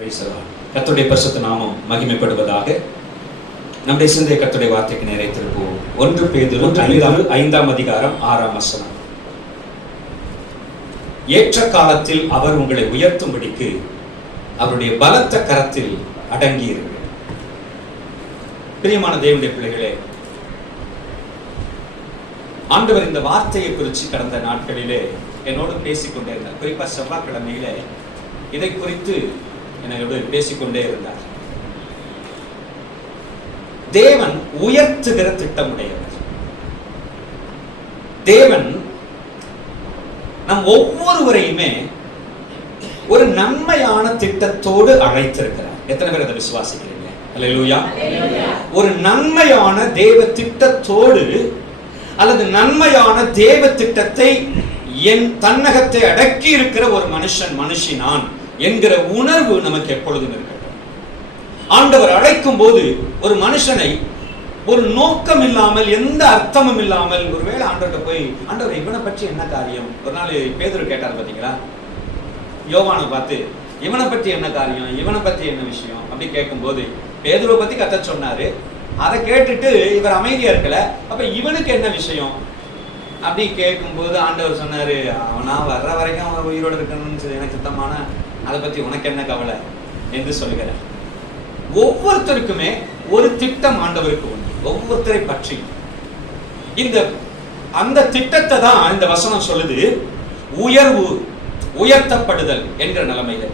கர்த்தருடைய பரிசுத்த நாமம் மகிமைப்படுவதாக. நம்முடைய சிந்தை கர்த்தருடைய வார்த்தைக்கு நேரே திருப்புவோம். 1 பேதுரு 5ஆம் அதிகாரம் 6ஆம் வசனம். ஏற்ற காலத்தில் அவர் உங்களை உயர்த்தும்படிக்கு அவருடைய பலத்த கரத்தில் அடங்கியிருங்கள். பிரியமான தேவனுடைய பிள்ளைகளே, ஆண்டவர் இந்த வார்த்தையை குறித்து கடந்த நாட்களிலே என்னோடு பேசிக்கொண்டே இருந்தார். குறிப்பா செவ்வாய்க்கிழமையிலே இதை குறித்து என்னோடு பேசிக்கொண்டே இருந்தார். தேவன் உயர்த்துகிற திட்டமுடையவர். தேவன் நம் ஒவ்வொருவரையுமே ஒரு நன்மையான திட்டத்தோடு அழைத்திருக்கிறார். எத்தனை பேர் அதை விசுவாசிக்கிறீங்க? அல்லேலூயா. ஒரு நன்மையான தேவ திட்டத்தோடு அல்லது நன்மையான தேவ திட்டத்தை என் தன்னகத்தை அடக்கி இருக்கிற ஒரு மனுஷி நான் என்கிற உணர்வு நமக்கு எப்பொழுதும் இருக்கட்டும். ஆண்டவர் அழைக்கும் போது ஒரு மனுஷனை ஒரு நோக்கம் இல்லாமல், எந்த அர்த்தமும் இல்லாமல், ஒருவேளை ஆண்டவர்கிட்ட போய், ஆண்டவர் இவனை பற்றி என்ன காரியம்? ஒரு நாள் பேதுரு கேட்டார் பாத்தீங்களா, யோவானை பார்த்து, இவனை பற்றி என்ன காரியம், இவனை பற்றி என்ன விஷயம் அப்படி கேட்கும் போது பேதுருவை பத்தி கர்த்தர் சொன்னாரு. அதை கேட்டுட்டு இவர் அமைதியா இருக்கல. அப்ப இவனுக்கு என்ன விஷயம் அப்படி கேட்கும்போது ஆண்டவர் சொன்னாரு, அவனா வர்ற வரைக்கும் அவன் உயிரோடு இருக்கணும்னு எனக்கு சித்தமான, அதை பத்தி உனக்கு என்ன கவலை என்று சொல்லுகிறார். ஒவ்வொருத்தருக்குமே ஒரு திட்டம் ஆண்டவருக்கு உண்டு, ஒவ்வொருத்தரை பற்றி. அந்த திட்டத்தை தான் இந்த வசனம் சொல்லுது, உயர்வு, உயர்த்தப்படுதல் என்கிற நிலைமையில.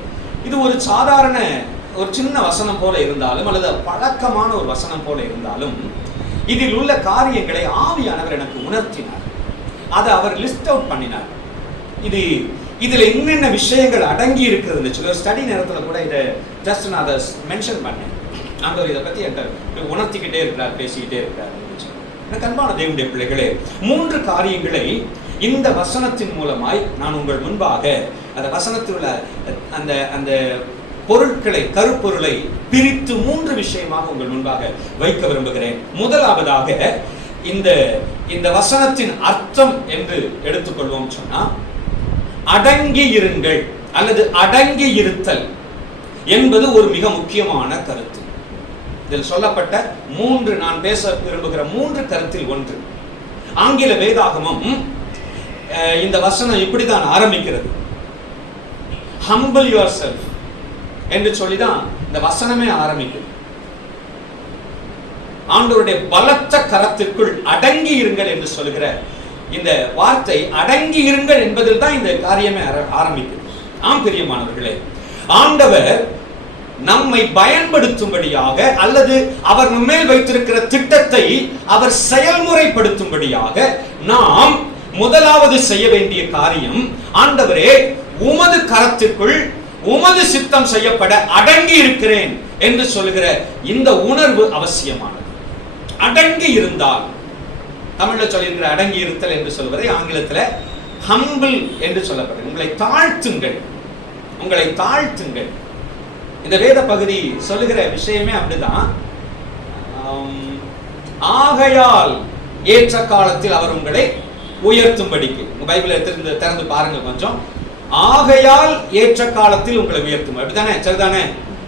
இது ஒரு சாதாரண ஒரு சின்ன வசனம் போல இருந்தாலும் அல்லது பழக்கமான ஒரு வசனம் போல இருந்தாலும் இதில் உள்ள காரியங்களை ஆவியானவர் எனக்கு உணர்த்தினார். அதை அவர் லிஸ்ட் அவுட் பண்ணினார். இதுல என்னென்ன விஷயங்கள் அடங்கி இருக்கிறது. ஒரு ஸ்டடி நேரத்தில் கூட இதை ஜஸ்ட் நான் அதை மென்ஷன் பண்ணேன். ஆண்டவர் இதை பத்தி என்கிட்ட உணர்த்திக்கிட்டே இருக்கிறார், பேசிக்கிட்டே இருக்கிறார். எனக்கு அன்பான தேவனுடைய பிள்ளைகளே, 3 காரியங்களை இந்த வசனத்தின் மூலமாய் நான் உங்கள் முன்பாக அந்த வசனத்தில் உள்ள அந்த பொருட்களை, கருப்பொருளை பிரித்து 3 விஷயமாக உங்கள் முன்பாக வைக்க விரும்புகிறேன். முதலாவதாக இந்த வசனத்தின் அர்த்தம் என்று எடுத்துக்கொள்வோம் சொன்னா, அடங்கி இருங்கள் அல்லது அடங்கி இருத்தல் என்பது ஒரு மிக முக்கியமான கருத்து. இதில் சொல்லப்பட்ட 3, நான் பேச விரும்புகிற 3 கருத்தில் ஒன்று. ஆங்கில வேதாகமம் இந்த வசனம் இப்படிதான் ஆரம்பிக்கிறது, humble yourself என்று சொல்லிதான் இந்த வசனமே ஆரம்பிக்குது. ஆண்டவருடைய பலத்த கரத்திற்குள் அடங்கி இருங்கள் என்று சொல்லுகிற இந்த வார்த்தை, அடங்கி இருங்கள் என்பதில் தான் இந்த காரியமே ஆரம்பிக்குது. ஆம் பிரியமானவர்களே, ஆண்டவர் நம்மை பயன்படுத்தும்படியாக அல்லது அவர் நம்மேல் வைத்திருக்கிற திட்டத்தை அவர் செயல்முறைப்படுத்தும்படியாக நாம் முதலாவது செய்ய வேண்டிய காரியம், ஆண்டவரே உமது கரத்திற்குள் உமது சித்தம் செய்யப்பட அடங்கி இருக்கிறேன் என்று சொல்லுகிற இந்த உணர்வு அவசியமானது. அடங்கி இருந்தால், தமிழ்ல சொல்லியிருக்கிற அடங்கி இருத்தல் என்று சொல்வதை ஆங்கிலத்தில் ஹம்பிள் என்று சொல்லப்பட்டது. உங்களை தாழ்த்துங்கள், உங்களை தாழ்த்துங்கள். இந்த வேத பகுதி சொல்லுகிற விஷயமே அப்படிதான். ஆகையால் ஏற்ற காலத்தில் அவர் உங்களை உயர்த்தும்படிக்கு, உங்க பைபிளை திறந்து பாருங்க கொஞ்சம். ஆகையால் ஏற்ற காலத்தில் உங்களை உயர்த்தும், அப்படித்தானே? சரிதானே?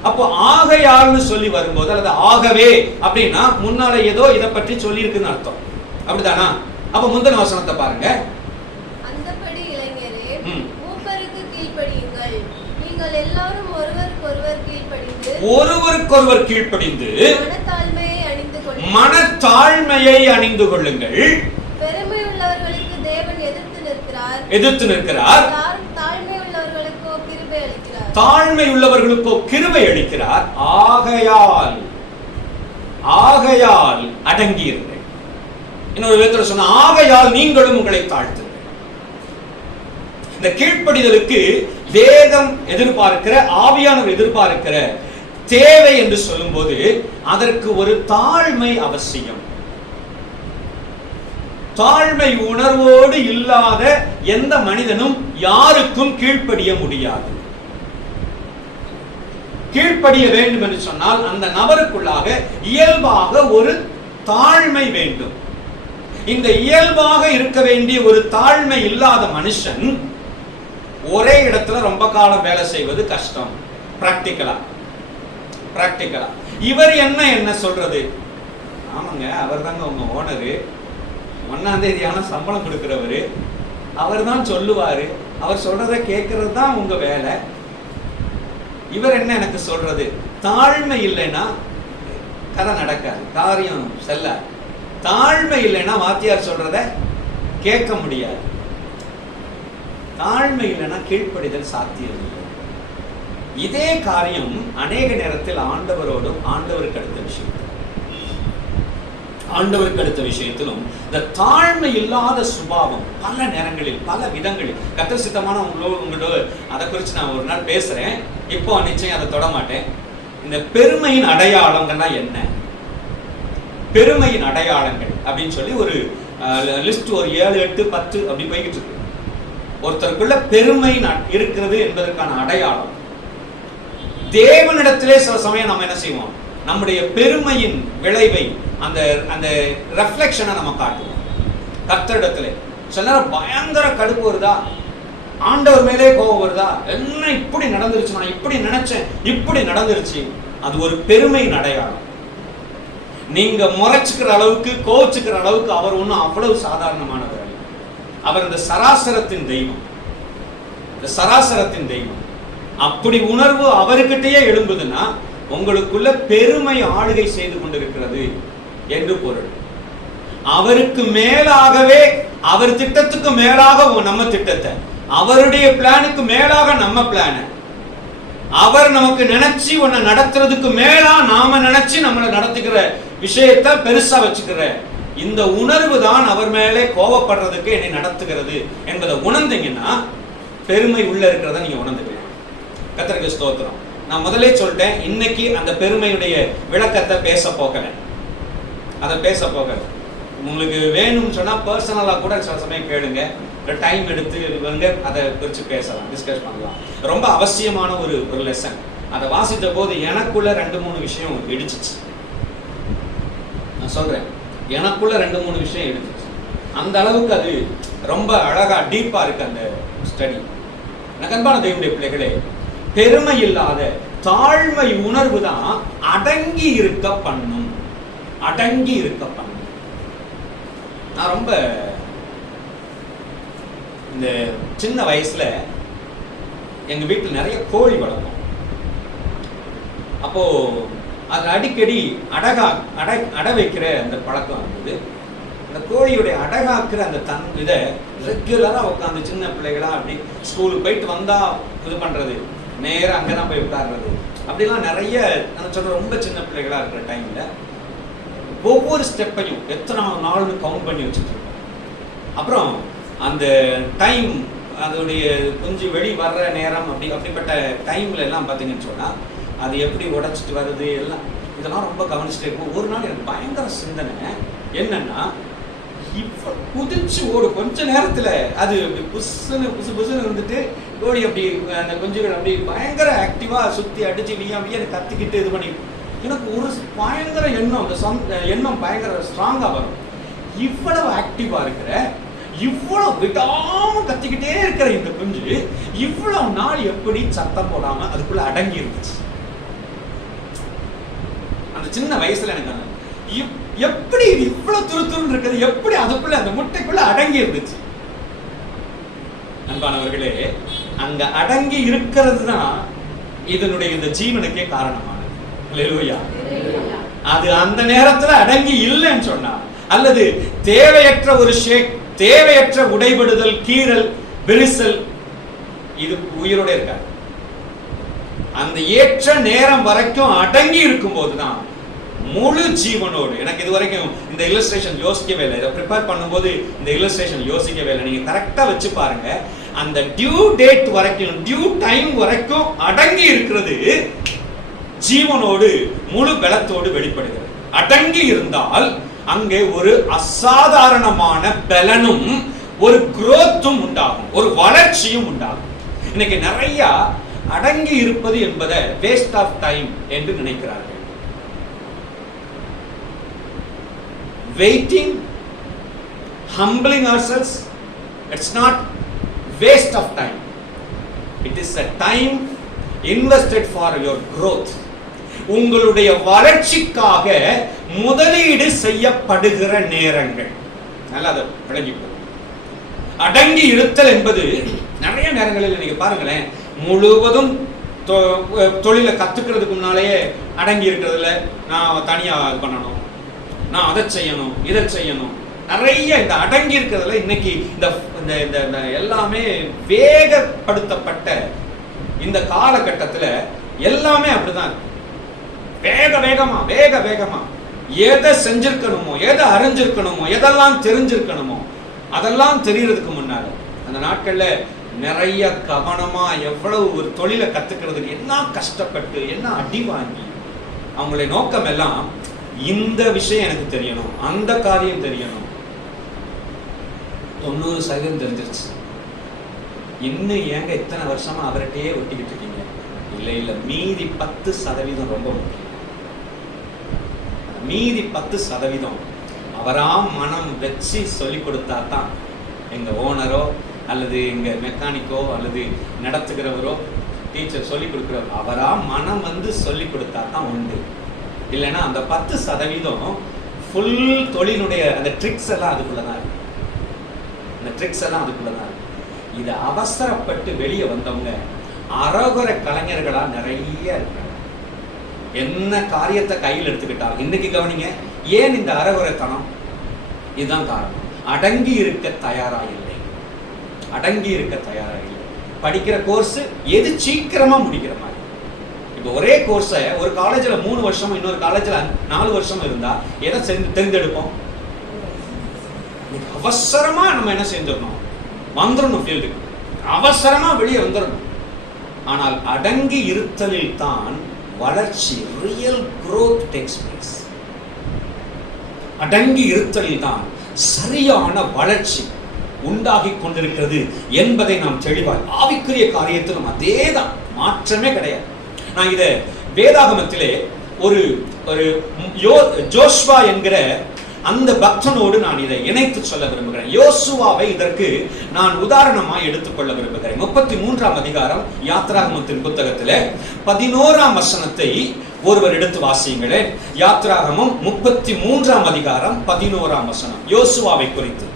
அப்போ ஆகையால்னு சொல்லி வரும்போது அல்லது ஆகவே அப்படின்னா முன்னால ஏதோ இதை பற்றி சொல்லி இருக்குன்னு அர்த்தம், அப்படிதானா? அப்ப முந்தின வசனத்தை பாருங்க. அந்தபடி இளைஞரே, மூப்பருக்கு கீழ்ப்படியுங்கள், நீங்கள் எல்லாரும் ஒருவருக்கொருவர் கீழ்ப்படிந்து மனத்தாழ்மையை அணிந்து கொள்ளுங்கள். பெருமை உள்ளவர்களுக்கு தேவன் எதிர்த்து நிற்கிறார், தாழ்மை உள்ளவர்களுக்கோ கிருபை அளிக்கிறார். ஆகையால் அடங்கி இருங்கள். இன்னொரு விதத்தில் சொன்ன, ஆகையால் நீங்களும் உங்களை தாழ்த்துங்கள். இந்த கீழ்ப்படிதலுக்கு வேதம் எதிர்பார்க்கிற, ஆவியானவர் எதிர்பார்க்கிற தேவை என்று சொல்லும் போது அதற்கு ஒரு தாழ்மை அவசியம். தாழ்மை உணர்வோடு இல்லாத எந்த மனிதனும் யாருக்கும் கீழ்ப்படிய முடியாது. கீழ்ப்படிய வேண்டும் என்று சொன்னால் அந்த நபருக்குள்ளாக இயல்பாக ஒரு தாழ்மை வேண்டும். இந்த இயல்பாக இருக்க வேண்டிய ஒரு தாழ்மை இல்லாத மனுஷன் ஒரே இடத்துல ரொம்ப காலம் வேலை செய்வது கஷ்டம். பிராக்டிக்கலா இவர் என்ன சொல்றது? ஆமாங்க, அவர் தாங்க உங்க ஓனரு, 1ஆம் தேதியான சம்பளம் கொடுக்கிறவரு, அவர் தான் சொல்லுவாரு, அவர் சொல்றதை கேட்கறது தான் உங்க வேலை. இவர் என்ன எனக்கு சொல்றது? தாழ்மை இல்லைன்னா கதை நடக்காது, காரியம் செல்ல. தாழ்மை இல்லைன்னா வாத்தியார் சொல்றத கேட்க முடியாது. தாழ்மை இல்லைன்னா கீழ்ப்படிதல் சாத்தியம் இல்லை. இதே காரியம் அநேக நேரத்தில் ஆண்டவரோடும் ஆண்டவருக்கு அடுத்த விஷயத்திலும் இந்த தாழ்மை இல்லாத சுபாவம் பல நேரங்களில் பல விதங்களில் கர்த்தர் சித்தமான உங்களோட அதை குறித்து நான் ஒரு நாள் பேசுறேன். இப்போ நிச்சயம் அதை தொட மாட்டேன். இந்த பெருமையின் அடையாளங்கள்னா என்ன, பெருமையின் அடையாளங்கள் அப்படின்னு சொல்லி ஒரு லிஸ்ட் ஒரு 7, 8, 10 அப்படி போய்கிட்டு இருக்கு. ஒருத்தருக்குள்ள பெருமை இருக்கிறது என்பதற்கான அடையாளம் தேவனிடத்திலே சில சமயம் நம்ம என்ன செய்வோம், நம்முடைய பெருமையின் விளைவை அந்த அந்த ரெஃப்ளெக்ஷனை நம்ம காட்டுவோம். கர்த்தரிடத்திலே சில நேரம் பயங்கர கடுப்பு வருதா, ஆண்டவர் மேலே கோபம் வருதா, என்ன இப்படி நடந்துருச்சு, நான் இப்படி நினைச்சேன் இப்படி நடந்துருச்சு, அது ஒரு பெருமையின் அடையாளம். நீங்க முறைச்சுக்கிற அளவுக்கு கோச்சுக்கிற அளவுக்கு அவர் ஒன்றும் அவ்வளவு சாதாரணமானவர் அல்ல. அவர் இந்த சராசரத்தின் தெய்வம், இந்த சராசரத்தின் தெய்வம். அப்படி உணர்வு அவர்கிட்டயே எழும்புதுன்னா உங்களுக்குள்ள பெருமை ஆளுகை செய்து கொண்டிருக்கிறது என்று பொருள். அவருக்கு மேலாகவே, அவர் திட்டத்துக்கு மேலாக நம்ம திட்டத்தை, அவருடைய பிளானுக்கு மேலாக நம்ம பிளான, அவர் நமக்கு நினைச்சு உன்னை நடத்துறதுக்கு மேலா நாம நினைச்சு நம்மளை நடத்துகிற விஷயத்தை பெருசா வச்சுக்கிற இந்த உணர்வு தான் அவர் மேலே கோபப்படுறதுக்கு என்னை நடத்துகிறது என்பதை உணர்ந்தீங்கன்னா பெருமை உள்ள இருக்கிறத நீங்க உணர்ந்துக்கலாம். கர்த்தருக்கு ஸ்தோத்திரம். நான் முதலே சொல்லிட்டேன், இன்னைக்கு அந்த பெருமையுடைய விளக்கத்தை பேச போகல. உங்களுக்கு வேணும்னு சொன்னா பர்சனலா கூட சில சமயம் கேளுங்க, டைம் எடுத்து அதை குறித்து பேசலாம், டிஸ்கஸ் பண்ணலாம். ரொம்ப அவசியமான ஒரு லெசன். அதை வாசித்த போது எனக்குள்ள 2-3 விஷயம் இடிச்சிச்சு. நான் சொல்றேன், எனக்குள்ள 2-3 விஷயம் இடிச்சிச்சு. அந்த அளவுக்கு அது ரொம்ப அழகா டீப்பா இருக்கு அந்த ஸ்டடி. எனக்கு அன்பான தேவனுடைய பிள்ளைகளே, பெருமை இல்லாத தாழ்மை உணர்வு தான் அடங்கி இருக்க பண்ணும். நான் ரொம்ப இந்த சின்ன வயசுல எங்க வீட்டில் நிறைய கோழி வளர்ப்போம். அப்போ அது அடிக்கடி அடை வைக்கிற அந்த பழக்கம் இருந்தது. அந்த கோழியுடைய அடகாக்குற அந்த இதை ரெகுலரா உட்காந்து சின்ன பிள்ளைகளா அப்படி ஸ்கூலுக்கு போயிட்டு வந்தா இது பண்றது, நேரம் அங்கதான் போய் உட்கார்றது, அப்படிலாம் நிறைய நான் சொல்ற ரொம்ப சின்ன பிள்ளைகளா இருக்கிற டைம்ல ஒவ்வொரு ஸ்டெப்பையும் எத்தனை நாள்னு கவுண்ட் பண்ணி வச்சுட்டு இருக்கோம். அப்புறம் அந்த டைம், அதோடைய கொஞ்சம் வெளி வர்ற நேரம், அப்படிப்பட்ட டைம்ல எல்லாம் பார்த்தீங்கன்னு சொன்னா அது எப்படி உடைச்சிட்டு வருது எல்லாம் இதெல்லாம் ரொம்ப கவனிச்சுட்டே இருக்கும். ஒரு நாள் எனக்கு பயங்கர சிந்தனை என்னன்னா, இப்ப குதிச்சு ஓடும் கொஞ்ச நேரத்துல அது புசுன்னு இருந்துட்டு கோழி அப்படி அந்த குஞ்சுகள் அப்படி பயங்கர ஆக்டிவா சுத்தி அடிச்சு வியா கத்திக்கிட்டு இது பண்ணி, எனக்கு ஒரு பயங்கர எண்ணம், அந்த எண்ணம் பயங்கர ஸ்ட்ராங்கா வரும். இவ்வளவு ஆக்டிவா இருக்கிற, இவ்வளவு விடாம கத்திக்கிட்டே இருக்கிற இந்த குஞ்சு இவ்வளவு நாள் எப்படி சத்தம் போடாம அதுக்குள்ள அடங்கி இருந்துச்சு. அந்த சின்ன வயசுல எனக்கு எப்படி இது இவ்வளவு துருத்துன்னு இருக்குது, எப்படி அதுக்குள்ள அந்த முட்டைக்குள்ள அடங்கி இருந்துச்சு. அன்பானவர்களே, அங்க அடங்கி இருக்கிறது தான் இதனுடைய இந்த ஜீவனுக்கே காரணமானது. அல்லேலூயா. அது அந்த நேரத்துல அடங்கி இல்லைன்னு சொன்னா, அல்லது தேவையற்ற ஒரு ஷேக், தேவையற்ற உடைபடுதல், கீறல், விரிசல், இது உயிரோட இருக்காது. அந்த ஏற்ற நேரம் வரைக்கும் அடங்கி இருக்கும் போதுதான் முழு ஜீவனோடு. எனக்கு இது வரைக்கும் இந்த இல்லஸ்ட்ரேஷன் யோசிக்கவே இல்லை, இதை ப்ரிப்பேர் பண்ணும்போது இந்த இல்லஸ்ட்ரேஷன் யோசிக்கவே இல்லை. நீங்க கரெக்டா வச்சு பாருங்க, அந்த டியூ டேட் வரைக்கும், டியூ டைம் வரைக்கும் அடங்கி இருக்கிறது ஜீவனோடு முழு பலத்தோடு வெளிப்படுகிறது. அடங்கி இருந்தால் அங்கே ஒரு அசாதாரணமான பலனும் ஒரு growthம் உண்டாகும், ஒரு வளர்ச்சியும் உண்டாகும். இன்னைக்கு நிறைய அடங்கி இருப்பது என்பதை வேஸ்ட் ஆஃப் டைம் என்று நினைக்கிறார்கள். Waiting, humbling ourselves, it's not waste of time. It is a time, invested for your growth. உங்களுடைய வளர்ச்சிக்காக முதலீடு செய்யப்படுகிற நேரங்கள். நல்லா அதை விளங்கிப்போம். அடங்கி இருத்தல் என்பது நிறைய நேரங்களில் நீங்க பாருங்களேன், முழுவதும் தொழிலை கத்துக்கிறதுக்கு முன்னாலேயே அடங்கி இருக்கிறதுல நான் தனியா இது பண்ணணும், நான் அதை செய்யணும், இதை செய்யணும், நிறைய இந்த அடங்கி இருக்கிறதுல இன்னைக்கு இந்த எல்லாமே வேகப்படுத்தப்பட்ட இந்த காலகட்டத்தில் எல்லாமே அப்படிதான். வேக வேகமா எதை செஞ்சிருக்கணுமோ, எதை அறிஞ்சிருக்கணுமோ, எதெல்லாம் தெரிஞ்சிருக்கணுமோ அதெல்லாம் தெரியறதுக்கு முன்னால அந்த நாட்கள்ல நிறைய கவனமா எவ்வளவு ஒரு தொழிலை கத்துக்கிறதுக்கு என்ன கஷ்டப்பட்டு என்ன அடி வாங்கி அவங்களுடைய நோக்கம் எல்லாம் இந்த விஷயம் எனக்கு தெரியணும், அந்த காரியம் தெரியணும். 90% தெரிஞ்சிருச்சு. இன்னும் ஏங்க இத்தனை வருஷமா அவர்கிட்டயே ஒட்டிக்கிட்டு இருக்கீங்க? இல்ல மீதி 10% ரொம்ப முக்கியம். மீதி 10% அவரா மனம் வச்சு சொல்லி கொடுத்தா தான் எங்க ஓனரோ அல்லது எங்க மெக்கானிக்கோ அல்லது நடத்துகிறவரோ டீச்சர் சொல்லி கொடுக்கிறவர் அவரா மனம் வந்து சொல்லி கொடுத்தா தான் உண்டு. இல்லைன்னா அந்த 10% ஃபுல் தொழிலுடைய அந்த ட்ரிக்ஸ் எல்லாம் அதுக்குள்ளதான் இருக்கு. அந்த ட்ரிக்ஸ் எல்லாம் அதுக்குள்ளதான் இருக்கு. இது அவசரப்பட்டு வெளியே வந்தவங்க அறகுறை கலைஞர்களா நிறைய இருக்காங்க. என்ன காரியத்தை கையில் எடுத்துக்கிட்டாங்க. இன்னைக்கு கவனிங்க, ஏன் இந்த அறகுறைத்தனம்? இதுதான் காரணம். அடங்கி இருக்க தயாரா இல்லை. அடங்கி இருக்க தயாரா இல்லை. படிக்கிற கோர்ஸ் எது சீக்கிரமா முடிக்கிற மாதிரி. இப்போ ஒரே கோர்ஸை ஒரு காலேஜில் 3 வருஷம், இன்னொரு காலேஜில் 4 வருஷம் இருந்தா எதை தேர்ந்தெடுப்போம்? அவசரமா நம்ம என்ன செஞ்சிடணும், வந்துடணும் ஃபீல்டுக்கு, அவசரமா வெளியே வந்துடணும். ஆனால் அடங்கி இருத்தலில் தான் வளர்ச்சி, ரியல் growth takes place. அடங்கி இருத்தலில் தான் சரியான வளர்ச்சி உண்டாகி கொண்டிருக்கிறது என்பதை நாம் தெளிவாய் ஆவிக்குரிய காரியத்திலும் அதேதான், மாற்றமே கிடையாது. நான் இதை வேதாகமத்திலே ஒரு ஜோஷ்வா என்கிற அந்த பக்தனோடு நான் இதை இணைத்து சொல்ல விரும்புகிறேன். யோசுவாவை இதற்கு நான் உதாரணமாய் எடுத்துக்கொள்ள விரும்புகிறேன். 33ஆம் அதிகாரம் யாத்ராகமத்தின் புத்தகத்திலே 11ஆம் வசனத்தை ஒருவர் எடுத்து வாசியுங்களே. யாத்ராகமம் 33ஆம் அதிகாரம் 11ஆம் வசனம் யோசுவாவை குறித்து.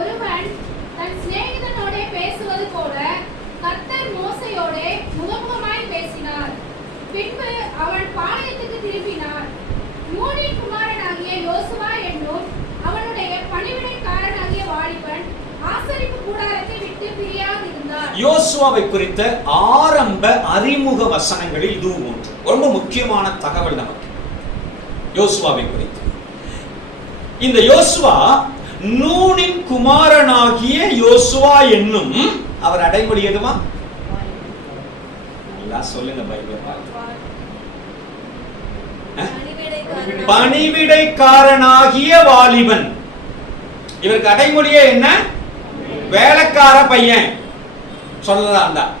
ஒருவன் தன் சிநேகிதனோட பேசுவது போல கர்த்தர் மோசேயோட முகமுகமாய் பேசினார். பின்பு அவன் பாளையத்துக்கு திரும்பினார். நூனின் குமாரனாகிய யோசுவா என்னும் அவனுடைய பணிவிடைக்காரனாகிய வாலிபன் ஆசரிப்பு கூடாரத்தை விட்டு பிரியாதிருந்தார். யோசுவாவை குறித்த ஆரம்ப அறிமுக வசனங்களில் இதுவும் ஒன்று. ரொம்ப முக்கியமான தகவல் நமக்கு யோசுவாவை குறித்து. இந்த யோசுவா நூனின் குமாரனாகிய யோசுவா என்னும் அவர் அடைமொழி எதுவா? எல்லாம் சொல்லுங்க பைபிளை பார்த்து. பணிவிடைக்காரனாகிய வாலிபன். இவருக்கு அடைமொழியே என்ன? வேலைக்கார பையன் சொல்லலாம்.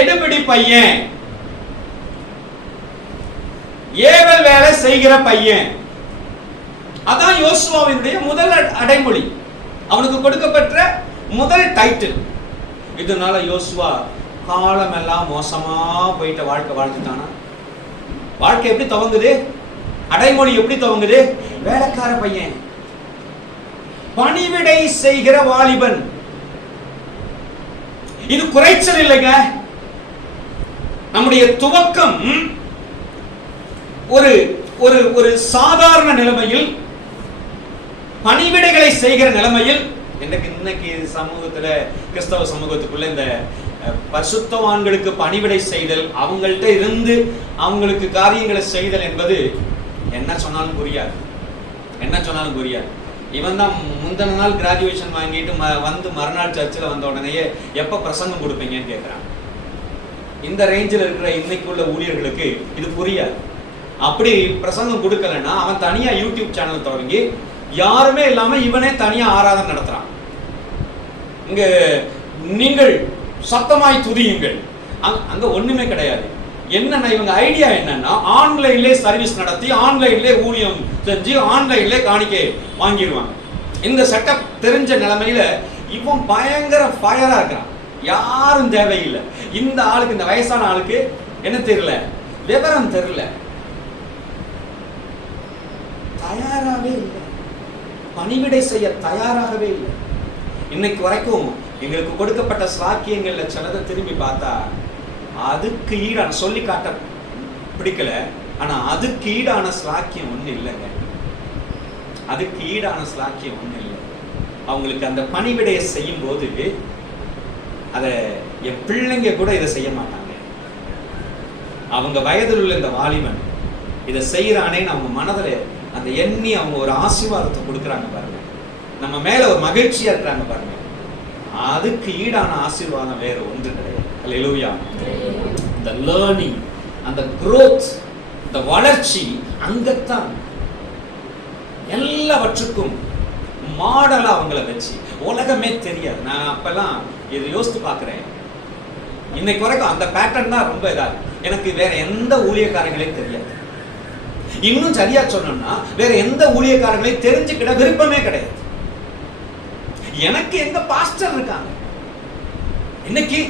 எடுபிடி பையன், ஏவல் வேலை செய்கிற பையன். அதான் யோசுவாவினுடைய முதல் அடைமொழி, அவனுக்கு கொடுக்கப்பட்ட முதல் டைட்டில். இதனால யோசுவா காலமெல்லாம் மோசமா போயிட்ட வாழ்க்கை வாழ்ந்துட்டானா? வாழ்க்கை எப்படி துவங்குது? அடைமொழி எப்படி துவங்குது? வேலைக்கார பையன், பணிவிடை செய்கிற வாலிபன். இது குறைச்சல் இல்லைங்க. நம்முடைய துவக்கம் ஒரு ஒரு ஒரு சாதாரண நிலைமையில், பணிவிடைகளை செய்கிற நிலைமையில். இன்னைக்கு சமூகத்துல, கிறிஸ்தவ சமூகத்துக்குள்ள இந்த பரிசுத்தவான்களுக்கு பணிவிடை செய்தல், அவங்கள்ட்ட இருந்து அவங்களுக்கு காரியங்களை செய்தல் என்பது என்ன சொன்னாலும் புரியாது. என்ன சொன்னாலும் புரியாது. இவன் தான் முந்தின நாள் கிராஜுவேஷன் வாங்கிட்டு வந்து மறுநாள் சர்ச்சில் வந்த உடனேயே எப்ப பிரசங்கம் கொடுப்பீங்கன்னு கேட்கிறான். இந்த ரேஞ்சில் இருக்கிற இன்னைக்குள்ள ஊழியர்களுக்கு இது புரியாது. அப்படி பிரசங்கம் கொடுக்கலன்னா அவன் தனியா யூடியூப் சேனல் தொடங்கி யாருமே இல்லாம இவனே தனியா ஆராதனை நடத்துறான். இங்க நீங்கள் சத்தமாய் துதியுங்கள், அங்க ஒண்ணுமே கிடையாது. என்னன்னா இவங்க ஐடியா என்னன்னா ஆன்லைன்ல சர்வீஸ் நடத்தி, ஆன்லைன்ல ஊழியம் செஞ்சு, ஆன்லைன்ல காணிக்கை வாங்கிடுவாங்க. இந்த செட்டப் தெரிஞ்ச நிலைமையில இவன் பயங்கர ஃபயரா இருக்கிறான். யாரும் தேவையில்லை. இந்த ஆளுக்கு, இந்த வயசான ஆளுக்கு என்ன தெரியல, விவரம் தெரியல, தயாராகவே இல்லை, பணிவிடை செய்ய தயாராகவே இல்லை. இன்னைக்கு வரைக்கும் எங்களுக்கு கொடுக்கப்பட்ட சாக்கியங்கள்ல சிலதை திரும்பி பார்த்தா அதுக்கு ஈடான, சொல்லி காட்ட பிடிக்கல, ஆனா அதுக்கு ஈடான சாக்கியம் ஒண்ணு இல்லைங்க. அதுக்கு ஈடான சாக்கியம் ஒண்ணு இல்லை. அவங்களுக்கு அந்த பணிவிடையை செய்யும் போது அதை என் பிள்ளைங்க கூட இதை செய்ய மாட்டாங்க. அவங்க வயதில் உள்ள இந்த வாலிபன் இதை செய்யறானேன்னு அவங்க மனதில் அந்த எண்ணி அவங்க ஒரு ஆசீர்வாதத்தை கொடுக்குறாங்க பாருங்க, நம்ம மேல ஒரு மகிழ்ச்சியா இருக்கிறாங்க பாருங்க. அதுக்கு ஈடான ஆசீர்வாதம் வேற ஒன்று கிடையாது. அல்லேலூயா. இந்த லேர்னிங், அந்த growth, இந்த வளர்ச்சி அங்கத்தான். எல்லாவற்றுக்கும் மாடலா அவங்கள வச்சு உலகமே தெரியாது. நான் அப்பெல்லாம் இதை யோசித்து பார்க்கிறேன். இன்னைக்கு வரைக்கும் அந்த பேட்டர்ன் தான் ரொம்ப இதா. எனக்கு வேற எந்த ஊழியக்காரங்களையும் தெரியாது. இன்னும் சரியா சொன்னோம்னா வேற எந்த ஊழியக்காரங்களையும் தெரிஞ்சுக்கிட விருப்பமே கிடையாது. எனக்கு எங்க பாஸ்டர் இருக்காங்க. இன்னைக்கு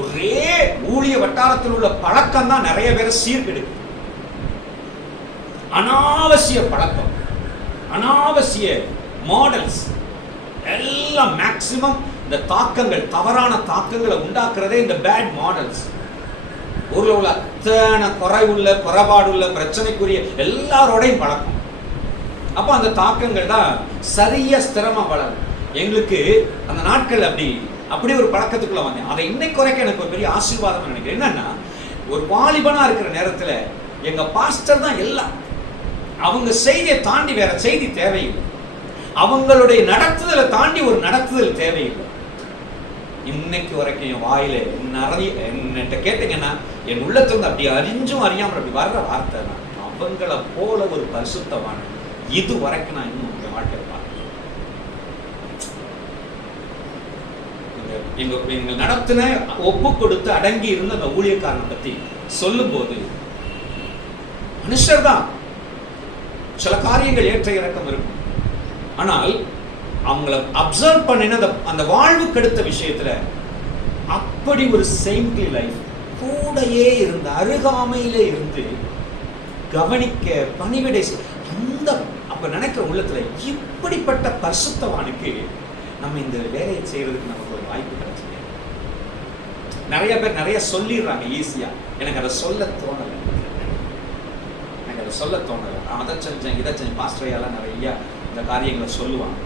ஒரே ஊழிய வட்டாரத்தில் உள்ள பழக்கம் தான் நிறைய பேரை சீர்கெடுக்குது. அனாவசிய பழக்கம், அனாவசிய மாடல்ஸ் எல்லாம் மேக்சிமம் இந்த தாக்கங்கள், தவறான தாக்கங்களை உண்டாக்குறதே இந்த பேட் மாடல்ஸ். ஊர்ல உள்ள அத்தனை குறைவுள்ள, குறைபாடுள்ள, பிரச்சனைக்குரிய எல்லாரோடையும் பழக்கம். அப்ப அந்த தாக்கங்கள் தான் சரியா ஸ்திரமா வளரும். எங்களுக்கு அந்த நாட்கள் அப்படி ஒரு பழக்கத்துக்குள்ள வந்தேன். அதை இன்னைக்கு வரைக்கும் எனக்கு ஒரு பெரிய ஆசீர்வாதம் நினைக்கிறேன். என்னன்னா, ஒரு வாலிபனா இருக்கிற நேரத்துல எங்க பாஸ்டர் தான் எல்லாம். அவங்க செய்தியை தாண்டி வேற செய்தி தேவையில்லை. அவங்களுடைய நடத்துதலை தாண்டி ஒரு நடத்துதல் தேவையில்லை. இன்னைக்கு வரைக்கும் என் வாயில நிறைய என்கிட்ட கேட்டீங்கன்னா என் உள்ளத்திலிருந்து அப்படி அறிஞ்சும் அறியாமல் அப்படி வர்ற வார்த்தை தான், அவங்கள போல ஒரு பரிசுத்தவான இது வரைக்கும் நான் இன்னும் என் வாழ்க்கையில் பார்க்கிறேன். எங்க நடத்தின ஒப்பு கொடுத்து அடங்கி இருந்த அந்த ஊழியக்காரனை பத்தி சொல்லும் போது மனுஷர் தான், சில காரியங்கள் ஏற்ற இறக்கம் இருக்கும். ஆனால் அவங்கள அப்சர்வ் பண்ணின அந்த வாழ்வுக்கு எடுத்த விஷயத்துல அப்படி ஒரு செயின்ட்லி லைஃப், கூடையே இருந்து அருகாமையிலே இருந்து கவனிக்க பணிவிடை அந்த அப்ப நினைக்கிற உள்ளத்துல இப்படிப்பட்ட பரிசுத்தவானுக்கு நம்ம இந்த வேலையை செய்யறதுக்கு நமக்கு ஒரு வாய்ப்பு கிடைச்சது. நிறைய பேர் நிறைய சொல்லிடுறாங்க ஈஸியா, எனக்கு அதை சொல்ல தோணலை. சொல்ல தோணலை. நான் அதை செஞ்சேன், இதை செஞ்சேன். பாஸ்டரையெல்லாம் நிறைய இந்த காரியங்களை சொல்லுவாங்க.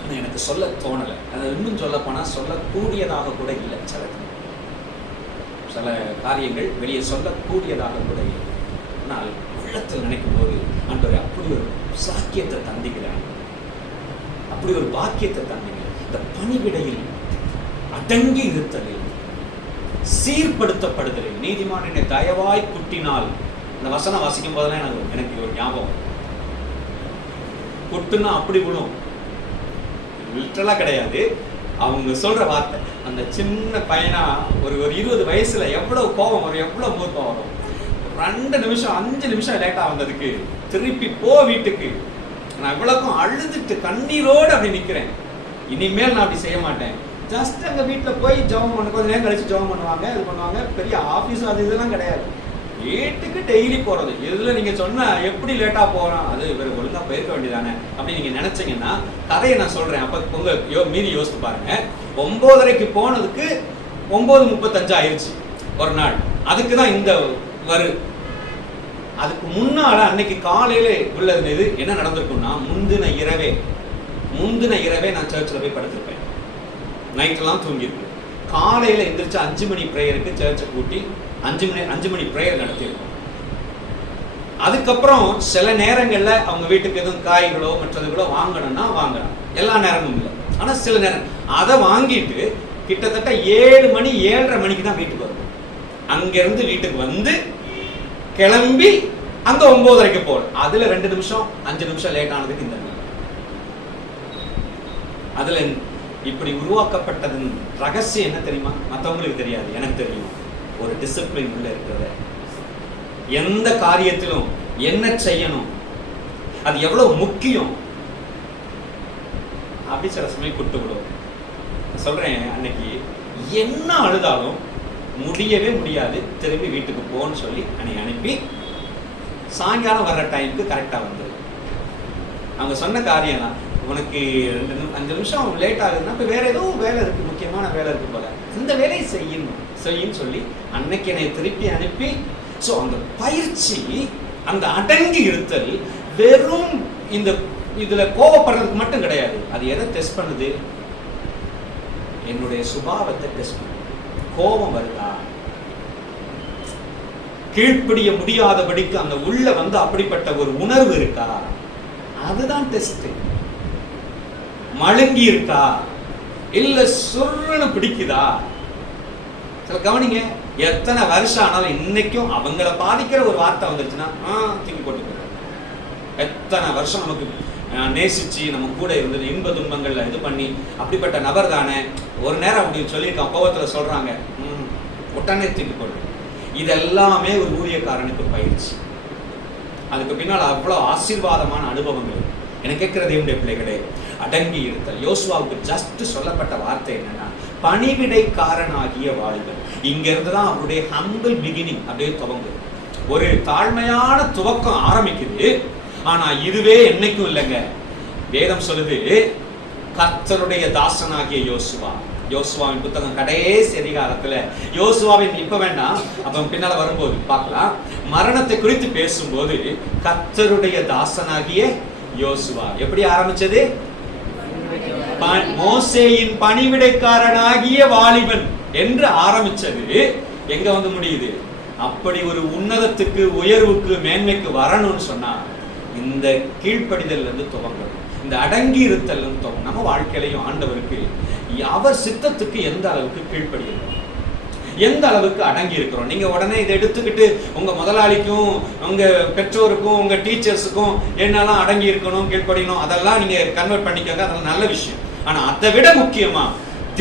ஆனால் எனக்கு சொல்ல தோணலை. அதை இன்னும் சொல்ல போனால் சொல்லக்கூடியதாக கூட இல்லை. சில காரியங்கள் வெளியே சொல்லக்கூடியதாக கூட இல்லை. ஆனால் உள்ளத்தில் நினைக்கும் போது ஆண்டவரே அப்படி ஒரு சாக்கியத்தை தந்திக்கிறாங்க, அப்படி ஒரு பாக்கியத்தை தந்தீங்க. இந்த பணிவிடையில் அடங்கி இருத்தலில், சீர்படுத்தப்படுதலில், நீதிமான் தயவாய் குட்டினால். இந்த வசனம் வாசிக்கும் போதெல்லாம் எனக்கு ஒரு ஞாபகம். குட்டுன்னா அப்படி விழும், லிட்டரலா கிடையாது. அவங்க சொல்ற வார்த்தை, அந்த சின்ன பையனா ஒரு 20 வயசுல எவ்வளவு கோபம் வரும், எவ்வளவு மூர்க்கம் வரும். 2 நிமிஷம் 5 நிமிஷம் லேட்டா வந்ததுக்கு திருப்பி போ வீட்டுக்கு. நான் இவ்வளவுக்கும் அழுதுட்டு கண்ணீரோடு அப்படி நிக்கிறேன். இனிமேல் நான் அப்படி செய்ய மாட்டேன். ஜஸ்ட் அங்க வீட்டுல போய் ஜெபம் பண்ண, கொஞ்ச நேரம் கழிச்சு ஜெபம் பண்ணுவாங்க, இது பண்ணுவாங்க. பெரிய ஆபீஸ் அது இதெல்லாம் கிடையாது. வீட்டுக்கு டெய்லி போறது. இதுல நீங்க சொன்ன எப்படி லேட்டா போறோம், அது இவர் ஒழுங்கா போயிருக்க வேண்டியதானே அப்படி நீங்க நினைச்சீங்கன்னா கதையை நான் சொல்றேன். அப்ப உங்க மீறி யோசித்து பாருங்க. 9:30 போனதுக்கு 9:35 ஆயிடுச்சு ஒரு நாள். அதுக்குதான் இந்த அதுக்கு முன்னால அன்னைக்கு காலையில உள்ளது இது என்ன நடந்திருக்கும்னா, முந்தின இரவே நான் சர்ச்சில் போய் படுத்திருப்பேன். நைட்டெல்லாம் தூங்கியிருப்பேன். காலையில எந்திரிச்சு 5 மணி ப்ரேயருக்கு சர்ச்சை கூட்டி 5 மணி ப்ரேயர் நடத்தியிருக்கோம். அதுக்கப்புறம் சில நேரங்கள்ல அவங்க வீட்டுக்கு எதுவும் காய்களோ மற்றதுகளோ வாங்கணும்னா வாங்கலாம். எல்லா நேரமும் இல்லை, ஆனா சில நேரம் அதை வாங்கிட்டு கிட்டத்தட்ட 7 மணி 7:30 மணிக்கு தான் வீட்டுக்கு வருவோம். அங்கிருந்து வீட்டுக்கு வந்து கிளம்பி அங்க 9:30 போறோம். அதுல 2 நிமிஷம் 5 நிமிஷம் லேட் ஆனதுக்கு இந்த அதுல இப்படி உருவாக்கப்பட்டதன் ரகசியம் என்ன தெரியுமா? மற்றவங்களுக்கு தெரியாது, எனக்கு தெரியும். ஒரு டிசிப்ளின் உள்ள இருக்கிறத, எந்த காரியத்திலும் என்ன செய்யணும், அது எவ்வளவு முக்கியம். அப்படி சில சமயம் கூட்டு விடுவோம். சொல்றேன், அன்னைக்கு என்ன அழுதாலும் முடியவே முடியாது, திரும்பி வீட்டுக்கு போன்னு சொல்லி அனுப்பி சாயங்காலம் வர்ற டைமுக்கு கரெக்டா வந்துரு. அவங்க சொன்ன காரியம் தான், உனக்கு 5 நிமிஷம் லேட் ஆகுதுன்னா இப்போ வேற ஏதோ வேலை இருக்கு, முக்கியமான வேலை இருக்கு போல, இந்த வேலையை செய்யும் சொல்லி அன்னைக்கு என்னை திருப்பி அனுப்பி. ஸோ அந்த பயிற்சி, அந்த அடங்கி இருத்தல் வெறும் இந்த இதுல கோபப்படுறதுக்கு மட்டும் கிடையாது. அது எதை டெஸ்ட் பண்ணுது? என்னுடைய சுபாவத்தை டெஸ்ட் பண்ணுது. கோபம் வருதா? கீழ்ப்படிய முடியாதபடிக்கு அந்த உள்ள வந்து அப்படிப்பட்ட ஒரு உணர்வு இருக்கா? அதுதான் டெஸ்ட். மழுங்கி இருக்கா, இல்ல சுருன்னு பிடிக்குதா? சில கவனிங்க, எத்தனை வருஷம் ஆனாலும் இன்னைக்கும் அவங்கள பாதிக்கிற ஒரு வார்த்தை வந்துருச்சுன்னா தூக்கி போட்டு. எத்தனை வருஷம் நமக்கு நேசிச்சு நம்ம கூட இருந்தது, இன்ப துன்பங்கள்ல இது பண்ணி அப்படிப்பட்ட நபர் தானே, ஒரு நேரம் அப்படி சொல்லியிருக்கான், கோபத்துல சொல்றாங்க, உடனே தூக்கி போட்டு. இதெல்லாமே ஒரு ஊழியக்காரனுக்கு பயிற்சி. அதுக்கு பின்னால் அவ்வளவு ஆசீர்வாதமான அனுபவங்கள். எனக்கு கேட்கிற தேவனுடைய பிள்ளைகளே, அடங்கி இருத்தல். யோசுவாவுக்கு ஜஸ்ட் சொல்லப்பட்ட வார்த்தை என்னன்னா, பணிவிடைக்காரனாகிய வாலிபன். இங்க இருந்துதான் அவருடைய ஹம்பிள் பிகினிங் அப்படியே துவங்குது. ஒரு தாழ்மையான துவக்கம் ஆரம்பிக்குது. ஆனா இதுவே என்னைக்கும் இல்லைங்க. வேதம் சொல்லுது, கர்த்தருடைய தாசனாகிய யோசுவா. யோசுவாவின் புத்தகம் கடைசி அதிகாரத்துல, யோசுவாவின் இப்ப வேண்டாம், அப்ப பின்னால வரும்போது பார்க்கலாம், மரணத்தை குறித்து பேசும்போது கர்த்தருடைய தாசனாகிய யோசுவா எப்படி ஆரம்பிச்சது? மோசேயின் பணிவிடைக்காரனாகிய வாலிபன் என்று ஆரம்பிச்சது எங்க வந்து முடியுது? அப்படி ஒரு உன்னதத்துக்கு, உயர்வுக்கு, மேன்மைக்கு வரணும்னு சொன்னா இந்த கீழ்ப்படிதல் இருந்து துவங்கணும், இந்த அடங்கி இருத்தல் துவங்கும். நம்ம வாழ்க்கையிலையும் ஆண்டவருக்கு அவர் சித்தத்துக்கு எந்த அளவுக்கு கீழ்ப்படிகிறோம், எந்த அளவுக்கு அடங்கி இருக்கிறோம். நீங்க உடனே இதை எடுத்துக்கிட்டு உங்க முதலாளிக்கும், உங்க பெற்றோருக்கும், உங்க டீச்சர்ஸுக்கும் என்னெல்லாம் அடங்கி இருக்கணும், கீழ்ப்படியணும், அதெல்லாம் நீங்க கன்வெர்ட் பண்ணிக்கோங்க, அதெல்லாம் நல்ல விஷயம். ஆனா அதை விட முக்கியமா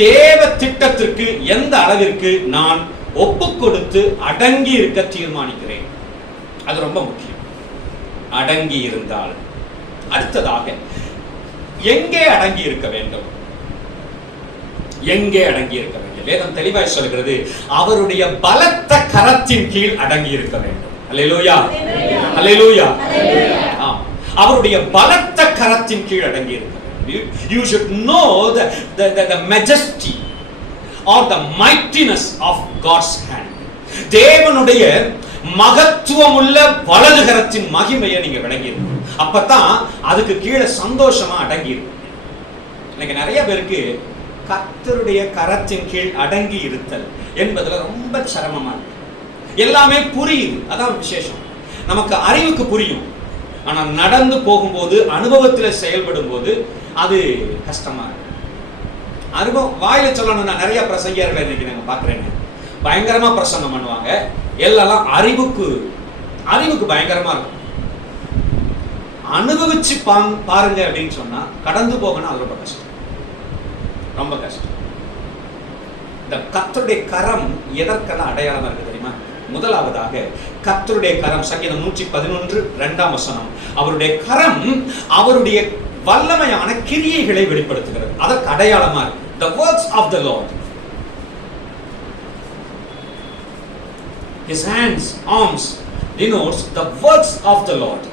தேவ திட்டத்திற்கு எந்த அளவிற்கு நான் ஒப்பு கொடுத்து அடங்கி இருக்க தீர்மானிக்கிறேன், அது ரொம்ப முக்கியம். அடங்கி இருந்தால் அடுத்ததாக எங்கே அடங்கி இருக்க வேண்டும்? எங்கே அடங்கி இருக்க வேண்டும்? வேதம் தெளிவாய் சொல்கிறது, அவருடைய பலத்த கரத்தின் கீழ் அடங்கி இருக்க வேண்டும். அல்லேலூயா, அல்லேலூயா. அவருடைய பலத்த கரத்தின் கீழ் அடங்கி இருக்க வேண்டும். You should know the majesty or the mightiness of God's hand. தேவனுடைய மகத்துவமுள்ள வலது கரத்தின் மகிமையை நீங்க விளங்கி இருக்கணும். அப்பதான் அதுக்கு கீழே சந்தோஷமா அடங்கி இருக்கும். எனக்கு நிறைய பேருக்கு கர்த்தருடைய கரத்தின் கீழ் அடங்கி இருத்தல் என்பதுல ரொம்ப சிரமமா இருக்கு. எல்லாமே புரியுது, அதான் விசேஷம். நமக்கு அறிவுக்கு புரியும், ஆனா நடந்து போகும்போது, அனுபவத்தில் செயல்படும் போது அது கஷ்டமா இருக்கு. அனுபவம் வாயில சொல்லணும்னா, நிறைய பிரசங்கியர்களை இன்னைக்கு நாங்க பாக்குறேங்க, பயங்கரமா பிரசங்கம் பண்ணுவாங்க, எல்லாம் அறிவுக்கு பயங்கரமா இருக்கும். அனுபவிச்சு பாருங்க அப்படின்னு சொன்னா கடந்து போகணும், அது ரொம்ப கஷ்டம், ரொம்ப கஷ்டம். இந்த கர்த்தருடைய கரம் எதற்கெல்லாம் அடையாளமா இருக்கு தெரியுமா? முதலாவதாக கர்த்தருடைய கரம், சங்கீதம் 111 2ஆம் வசனம், அவருடைய கரம் அவருடைய வல்லமையான கிரியைகளை வெளிப்படுத்துகிறது, அதற்கு அடையாளமா இருக்கு. The works of the Lord. His hands, arms denotes the works of the Lord.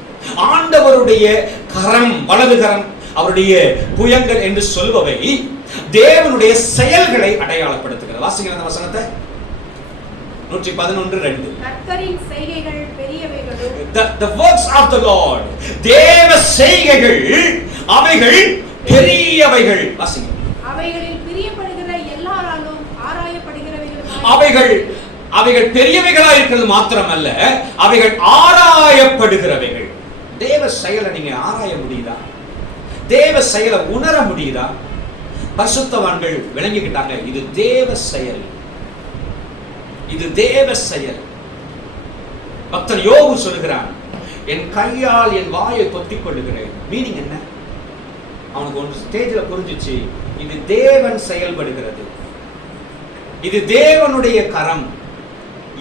ஆண்டவருடைய கரம், வலது கரம், அவருடைய புயங்கள் என்று சொல்பவை தேவனுடைய செயல்களை அடையாளப்படுத்துகிறது. வாசிங்க அந்த வசனத்தை. 111:2. கர்த்தரின் செய்கைகள் பெரியவைகளும், the works of the Lord, தேவ செய்கைகள் அவைகள் பெரியவைகள். வாசிங்க. அவைகளில் பிரியப்படுகிற எல்லாராலும் ஆராயப்படுகிறவைகள். அவைகள் பெரியவைகளா இருக்கிறது மாத்திரமல்ல, அவைகள் ஆராயப்படுகிறவைகள். தேவ செயலை நீங்க ஆராய முடியுதா? தேவ செயலை உணர முடியுதா? பரிசுத்தவான்கள் விளங்கிக்கிட்டாங்க, இது தேவ செயல், இது தேவ செயல். பக்தர் யோபு சொல்லுகிறான், என் கையால் என் வாயை பொத்திக் கொள்ளுகிறேன். மீனிங் என்ன? அவனுக்கு ஒரு ஸ்டேஜ்ல புரிஞ்சிச்சு, இது தேவன் செயல்படுகிறது, இது தேவனுடைய கரம்,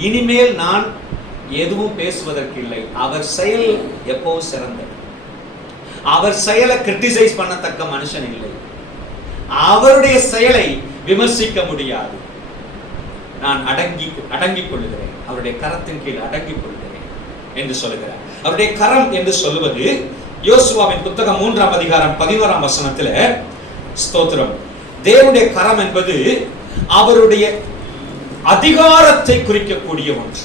இனிமேல் நான் எதுவும் பேசுவதற்கு இல்லை. அவர் செயல் எப்பவும் சிறந்தது. அவர் செயலை கிரிட்டிசைஸ் பண்ணத்தக்க மனுஷன் இல்லை. அவருடைய செயலை விமர்சிக்க முடியாது. நான் அடங்கிக் கொள்ளுகிறேன், அவருடைய கரத்தின் கீழ் அடங்கிக் கொள்கிறேன் என்று சொல்லுகிறார். அவருடைய கரம் என்று சொல்லுவது யோசுவாவின் புத்தகம் 3ஆம் அதிகாரம் 11ஆம் வசனத்துல, ஸ்தோத்திரம், தேவனுடைய கரம் என்பது அவருடைய அதிகாரத்தை குறிக்கக்கூடிய ஒன்று.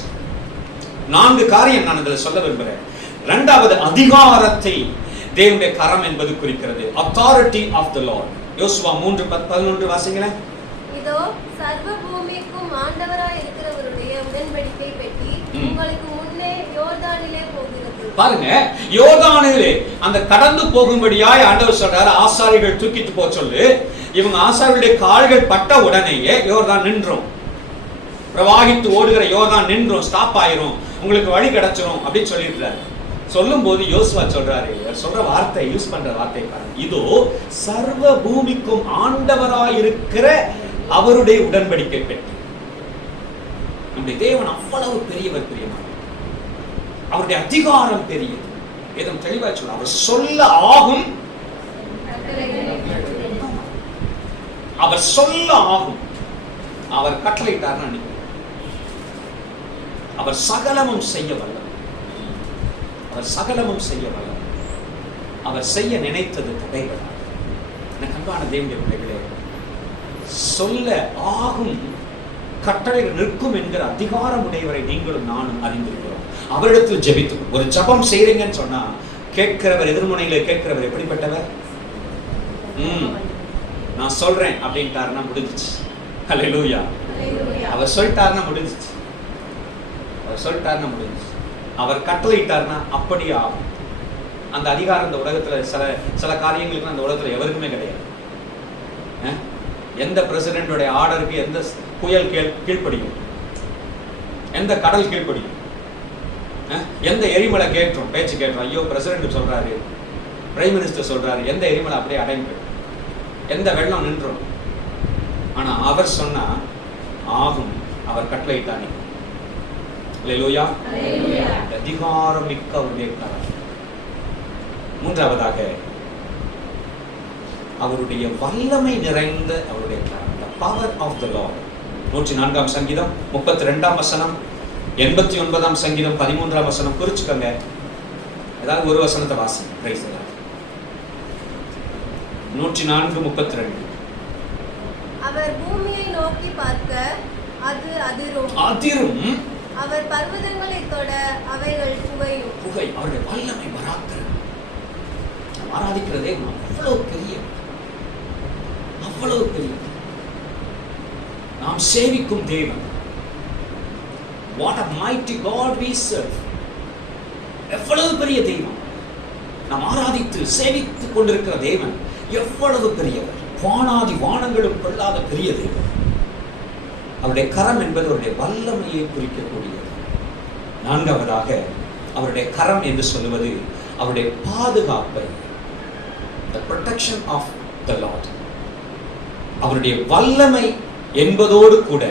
4 காரியம் நான் இதில் சொல்ல விரும்புகிறேன். 2வது, அதிகாரத்தை தேவனுடைய கரம் என்பது குறிக்கிறது. authority of the Lord. யோசுவா 3:11 வாசிங்களேன். இதோ சர்வ பூமிக்கும் ஆண்டவராய் இருக்கிறவருடைய உடன்படிக்கை பெட்டி உங்களுக்கு முன்னே யோர்தானிலே போகிறது. பாருங்க, யோர்தானிலே அந்த கடந்து போகும்படியாய் ஆண்டவர் சொல்றாரு, ஆசாரிகள் தூக்கிட்டு போக சொல்லு. இவங்க ஆசாரிகளுடைய கால்கள் பட்ட உடனேயே யோர்தான் நின்றும், பிரவாகித்து ஓடுகிற யோர்தான் நின்றும், ஸ்டாப் ஆயிரும், உங்களுக்கு வழி கிடைச்சிரும் அப்படின்னு சொல்லியிருக்கிறாரு. சொல்லும் போது யோசுவா சொல்றாரு, சொல்ற வார்த்தை, யூஸ் பண்ற வார்த்தை பாருங்க, இதோ சர்வ பூமிக்கும் ஆண்டவராயிருக்கிற அவருடைய உடன்படிக்கை பெட்டி. நம்முடைய தேவன் அவ்வளவு பெரியவர், பிரியமான அவருடைய அதிகாரம் பெரியது. ஏதும் தெளிவா சொல்ல, அவர் சொல்ல ஆகும், அவர் சொல்ல ஆகும், அவர் கட்டளையிட்டார்னு அவர் சகலமும் செய்ய வல்லவர், அவர் சகலமும் செய்ய வல்லவர், அவர் செய்ய நினைத்தது தடைபடாது. எனக்கு அன்பான தேவனுடைய பிள்ளைகளே, சொல்ல ஆகும், கட்டளை நிற்கும் என்கிற அதிகாரம் உடையவரை நீங்களும் நானும் அறிந்திருக்கிறோம். அவரிடத்தில் ஜெபித்து ஒரு ஜபம் செய்றீங்கன்னு சொன்னா, கேட்கிறவர், எதிர்முனையில கேட்கிறவர் எப்படிப்பட்டவர்? நான் சொல்றேன் அப்படின்ட்டாருன்னா முடிஞ்சிச்சு. ஹல்லேலூயா. அவர் சொல்லிட்டாருன்னா முடிஞ்சிச்சு, அவர் சொல்லிட்டாருன்னா முடிஞ்சிச்சு. அவர் கட்டளையிட்டாருன்னா அப்படியே ஆகும். அந்த அதிகாரம் இந்த உலகத்துல சில காரியங்களுக்கு அந்த உலகத்துல எவருக்குமே கிடையாது. எந்த பிரசிடென்டோடைய ஆர்டருக்கு எந்த புயல் கீழ்ப்படியும், எந்த கடல் கீழ்ப்படியும், எந்த எரிமலை கேட்டோம், பேச்சு கேட்டோம், ஐயோ பிரசிடென்ட் சொல்றாரு, பிரைம் மினிஸ்டர் சொல்றாரு, எந்த எரிமலை அப்படியே அடைந்து, எந்த வெள்ளம் நின்றோம். ஆனா அவர் சொன்னா ஆகும், அவர் கட்டளையிட்டானே. அல்லேலூயா. அதிகாரம் மிக்க அவருடைய கரம். 3வதாக, அவருடைய வல்லமை நிறைந்த அவருடைய கரம், the power of the Lord. 104ஆம் சங்கீதம் 32ஆம் வசனம், 89ஆம் சங்கீதம் 13ஆம் வசனம் குறிச்சுக்கங்க. ஏதாவது ஒரு வசனத்தை வாசி. Praise the Lord. 104:32. அவர் பூமியை நோக்கி பார்க்க அது அதிரும், அதிரும், அவர் பர்வதங்களை தொட அவைகள் புகையும். புகை. அவருடைய வல்லமை பராக்கிரமம். நாம் ஆராதிக்கிறதே அவ்வளவு பெரிய, அவ்வளவு பெரிய, நாம் சேவிக்கும் தேவன். What a mighty God we serve. எவ்வளவு பெரிய தெய்வம் நாம் ஆராதித்து சேவித்துக் கொண்டிருக்கிற தேவன் எவ்வளவு பெரியவர். வானாதி வானங்களும் கொள்ளாத பெரிய தேவன். அவருடைய கரம் என்பது அவருடைய வல்லமையை குறிக்கக்கூடியது. 4வதாக, அவருடைய கரம் என்று சொல்லுவது அவருடைய பாதுகாப்பை, the protection of the Lord. அவருடைய வல்லமை என்பதோடு கூட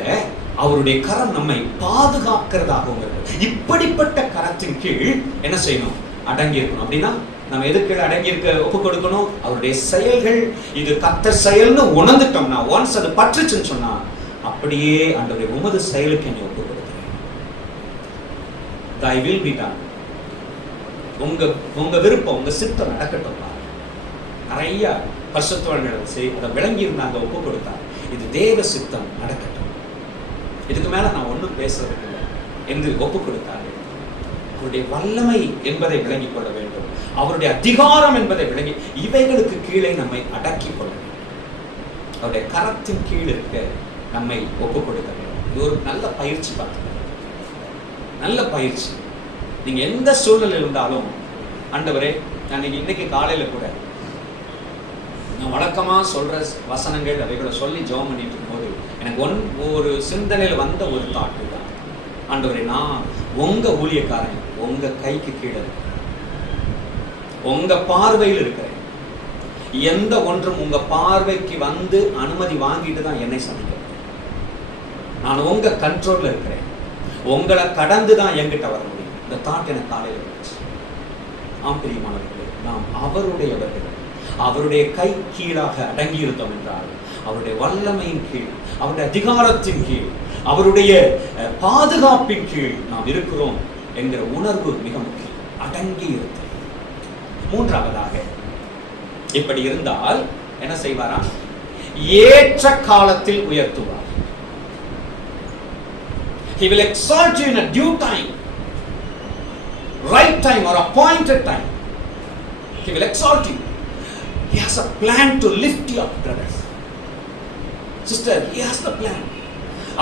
அவருடைய கரம் நம்மை பாதுகாக்கிறதாகவும் இருக்கு. இப்படிப்பட்ட கரத்தின் கீழ் என்ன செய்யணும்? அடங்கி இருக்கணும். அப்படின்னா நம்ம எதுக்கு அடங்கி இருக்க ஒப்பு கொடுக்கணும்? அவருடைய செயல்கள் இது கர்த்தர் செயல்னு உணர்ந்துட்டோம்னா, ஒன்ஸ் அது பற்றுச்சுன்னு சொன்னா, அப்படியே ஆண்டவரே உமது செயலுக்கு என்னை ஒப்பு கொடுக்கிறேன். Thy will be done. உங்க விருப்பம், உங்க சித்தம் நடக்கட்டும். நிறைய பரிசுத்தவான்கள் அதை விளங்கி இருந்தாங்க, ஒப்பு கொடுத்தாங்க. இது தேவ சித்தம் நடக்கட்டும், இதுக்கு மேல நான் ஒன்றும் பேசுறதில்லை என்று ஒப்பு கொடுத்தார்கள். அவருடைய வல்லமை என்பதை விளங்கிக் கொள்ள வேண்டும், அவருடைய அதிகாரம் என்பதை விளங்கி இவைகளுக்கு கீழே நம்மை அடக்கிக் கொள்ள வேண்டும். அவருடைய கரத்தின் கீழ் இருக்க நம்மை ஒப்பு கொடுக்க வேண்டும். இது ஒரு நல்ல பயிற்சி. பார்த்துக்கணும், நல்ல பயிற்சி. நீங்க எந்த சூழ்நிலை இருந்தாலும், ஆண்டவரே, நான் இன்னைக்கு காலையில கூட நான் வழக்கமா சொல்ற வசனங்கள் அவைகளை சொல்லி ஜெபம் பண்ணிட்டு இருக்கும்போது எனக்கு ஒரு சிந்தனையில் வந்த ஒரு தாட்டு தான், ஆண்டவரே, நான் உங்க ஊழியக்காரன், உங்க கைக்கு கீழே உங்க பார்வையில் இருக்கிறேன். எந்த ஒன்றும் உங்க பார்வைக்கு வந்து அனுமதி வாங்கிட்டு தான் என்னை சந்திக்கிறேன். நான் உங்க கண்ட்ரோல்ல இருக்கிறேன், உங்களை கடந்து தான் என்கிட்ட வர முடியும். இந்த தாட் எனக்கு காலையில் இருந்துச்சு. ஆம் பிரியமானவர்களே, நாம் அவருடையவர்கள், அவருடைய கை கீழாக அடங்கி இருந்தோம் என்றால் அவருடைய வல்லமையின் கீழ், அவருடைய அதிகாரத்தின் கீழ், அவருடைய பாதுகாப்பின் கீழ் நாம் இருக்கிறோம் என்கிற உணர்வு மிக முக்கியம். அடங்கி இருத்தல். மூன்றாவதாக, இப்படி இருந்தால் என்ன செய்வாரா? ஏற்ற காலத்தில் உயர்த்துவார். He will exalt you in a due time, right time or appointed time. He will exalt you. He has a plan to lift you up, brothers. Sister, he has the plan.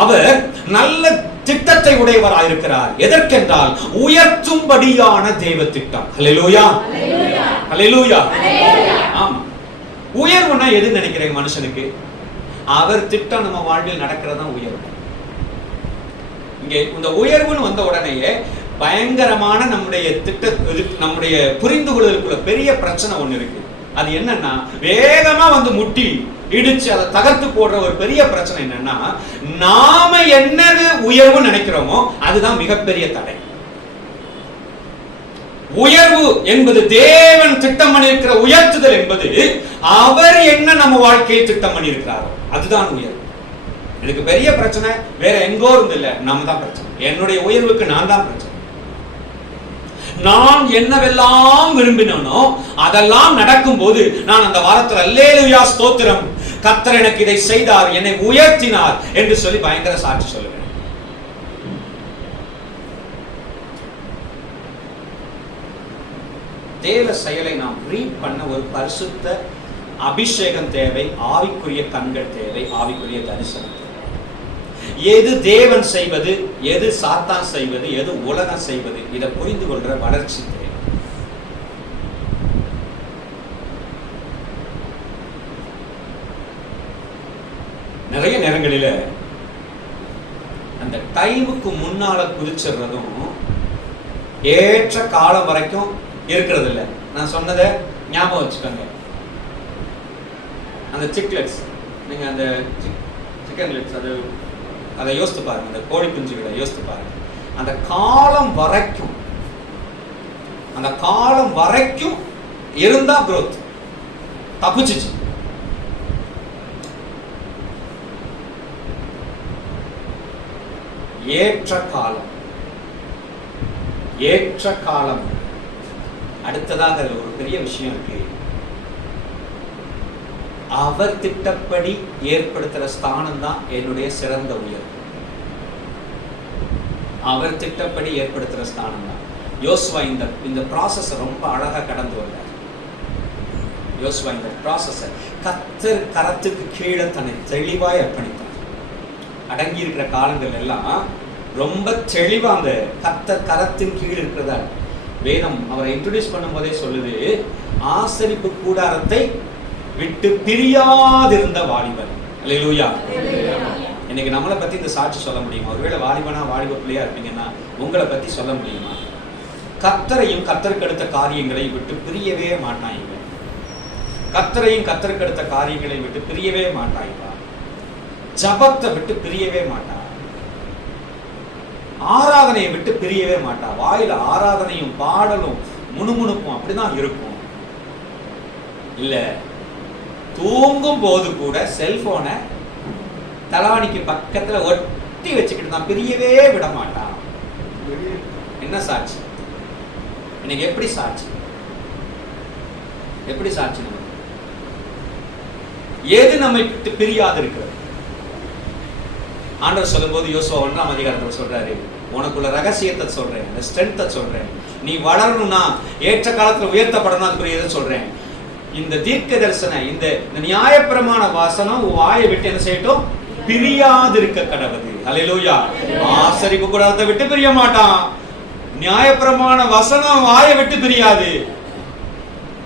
அவர் நல்ல திட்டத்தை உடையவராயிருக்கிறார். எதற்கென்றால் உயர்த்தும்படியான தேவ திட்டம். ஹல்லேலூயா, ஹல்லேலூயா. ஆமா, உயர்வுனா எது நினைக்கிறீங்க மனுஷனுக்கு? அவர் திட்டம் நம்ம வாழ்வில் நடக்கிறதா உயர்வு. இங்கே இந்த உயர்வுன்னு வந்த உடனேயே பயங்கரமான நம்முடைய நம்முடைய புரிந்து கொள்வதற்குள்ள பெரிய பிரச்சனை ஒண்ணு இருக்கு. அது என்னன்னா, வேகமா வந்து முட்டி இடிச்சு அதை தகர்த்து போடுற ஒரு பெரிய பிரச்சனை என்னன்னா, நாம என்னது உயர்வு நினைக்கிறோமோ அதுதான் மிகப்பெரிய தடை. உயர்வு என்பது தேவன் திட்டம் பண்ணியிருக்கிற உயர்த்துதல் என்பது அவர் என்ன நம்ம வாழ்க்கையை திட்டம் பண்ணியிருக்கிறாரோ அதுதான் உயர்வு. இதுக்கு பெரிய பிரச்சனை வேற எங்கோ இருந்து இல்ல, நம்ம தான் பிரச்சனை. என்னுடைய உயர்வுக்கு நான் தான் பிரச்சனை. நான் என்னவெல்லாம் விரும்பினோ அதெல்லாம் நடக்கும் போது நான் அந்த வாரத்தில் அல்லேலூயா ஸ்தோத்திரம், கர்த்தர் எனக்கு இதை செய்தார், என்னை உயர்த்தினார் என்று சொல்லி பயங்கர சாட்சி சொல்லுவேன். தேவ செயலை நாம் ரீட் பண்ண ஒரு பரிசுத்த அபிஷேகம் தேவை, ஆவிக்குரிய கண்கள் தேவை, ஆவிக்குரிய தரிசனம் தேவை. எது தேவன் செய்வது, எது சாத்தான் செய்வது, எது உலகம் செய்வது, இதை புரிந்து கொள்ற வளர்ச்சி தேவை. நிறைய நேரங்களில அந்த டைமுக்கு முன்னால குதிச்சிடுறதும் ஏற்ற காலம் வரைக்கும் இருக்கிறது இல்லை. நான் சொன்னதை ஞாபகம் வச்சுக்கோங்க. அந்த சிக்லெட்ஸ், நீங்க அந்த சிக்கன் லெட்ஸ் அதை யோசித்து பாருங்க. அந்த கோழி குஞ்சுகளை யோசித்து பாருங்க. அந்த காலம் வரைக்கும் இருந்தா growth தப்பிச்சிச்சு. ஏற்ற காலம். அடுத்ததாக ஒரு பெரிய விஷயம் இருக்கு. அவர் திட்டப்படி ஏற்படுத்துற ஸ்தானம் தான் என்னுடைய சிறந்த உயர்வு. அவர் திட்டப்படி ஏற்படுத்துற ஸ்தானம் தான். யோசுவா இந்த ப்ராசஸ் ரொம்ப அழகா கடந்து வந்தார். யோசுவா இந்த ப்ராசஸ் கர்த்தர் கரத்துக்கு கீழே தன்னை தெளிவாய் அர்ப்பணித்தார். அடங்கி இருக்கிற காலங்கள் எல்லாம் ரொம்ப தெளிவா அந்த கர்த்தர் கரத்தின் கீழ் இருக்கிறதா வேதம் அவரை இன்ட்ரோடியூஸ் பண்ணும் போதே சொல்லுது, ஆசரிப்பு கூடாரத்தை விட்டு பிரியாதிருந்த வாலிபன். அல்லேலூயா. இன்னைக்கு நம்மளை பத்தி இந்த சாட்சி சொல்ல முடியுமா? ஒருவேளை வாலிபனா வாலிப பிள்ளையா இருப்பீங்கன்னா உங்களை பத்தி சொல்ல முடியுமா? கர்த்தரையும் கர்த்தருக்கு அடுத்த காரியங்களை விட்டு பிரியவே மாட்டாங்க. கர்த்தரையும் கர்த்தருக்கு அடுத்த காரியங்களை விட்டு பிரியவே மாட்டாங்க. ஜபத்தை விட்டு பிரியவே மாட்டா. ஆராதனையை விட்டு பிரியவே மாட்டா. வாயில ஆராதனையும் பாடலும் முணுமுணுப்பும் அப்படிதான் இருக்கும். இல்ல தூங்கும் போது கூட செல்போனை தலவாணிக்கு பக்கத்துல ஒட்டி வச்சுக்கிட்டு தான் பிரியவே விட மாட்டான். என்ன சாட்சி? இன்னைக்கு எப்படி சாட்சி? நம்ம எது நம்மை விட்டு பிரியாது இருக்கிறது? ஆண்டவர் சொல்லும் போது யோசுவா 1ஆம் அதிகாரத்தில் சொல்றாரு, உனக்குள்ள ரகசியத்தை சொல்றேன், ஸ்ட்ரென்த்தை சொல்றேன், நீ வளரணும்னா ஏற்ற காலத்துல உயர்த்தப்படணும், அதுக்குரிய எதை சொல்றேன். இந்த தீர்க்க தரிசன இந்த நியாயப்பிரமாண வசனம் வாயை விட்டு என்ன செய்யட்டும்? பிரியாதிருக்க கடவுது. அல்லேலூயா. ஆசரிப்பு கூடாரத்தை விட்டு பிரிய மாட்டான். நியாயப்பிரமாண வசனம் வாயை விட்டு பிரியாது.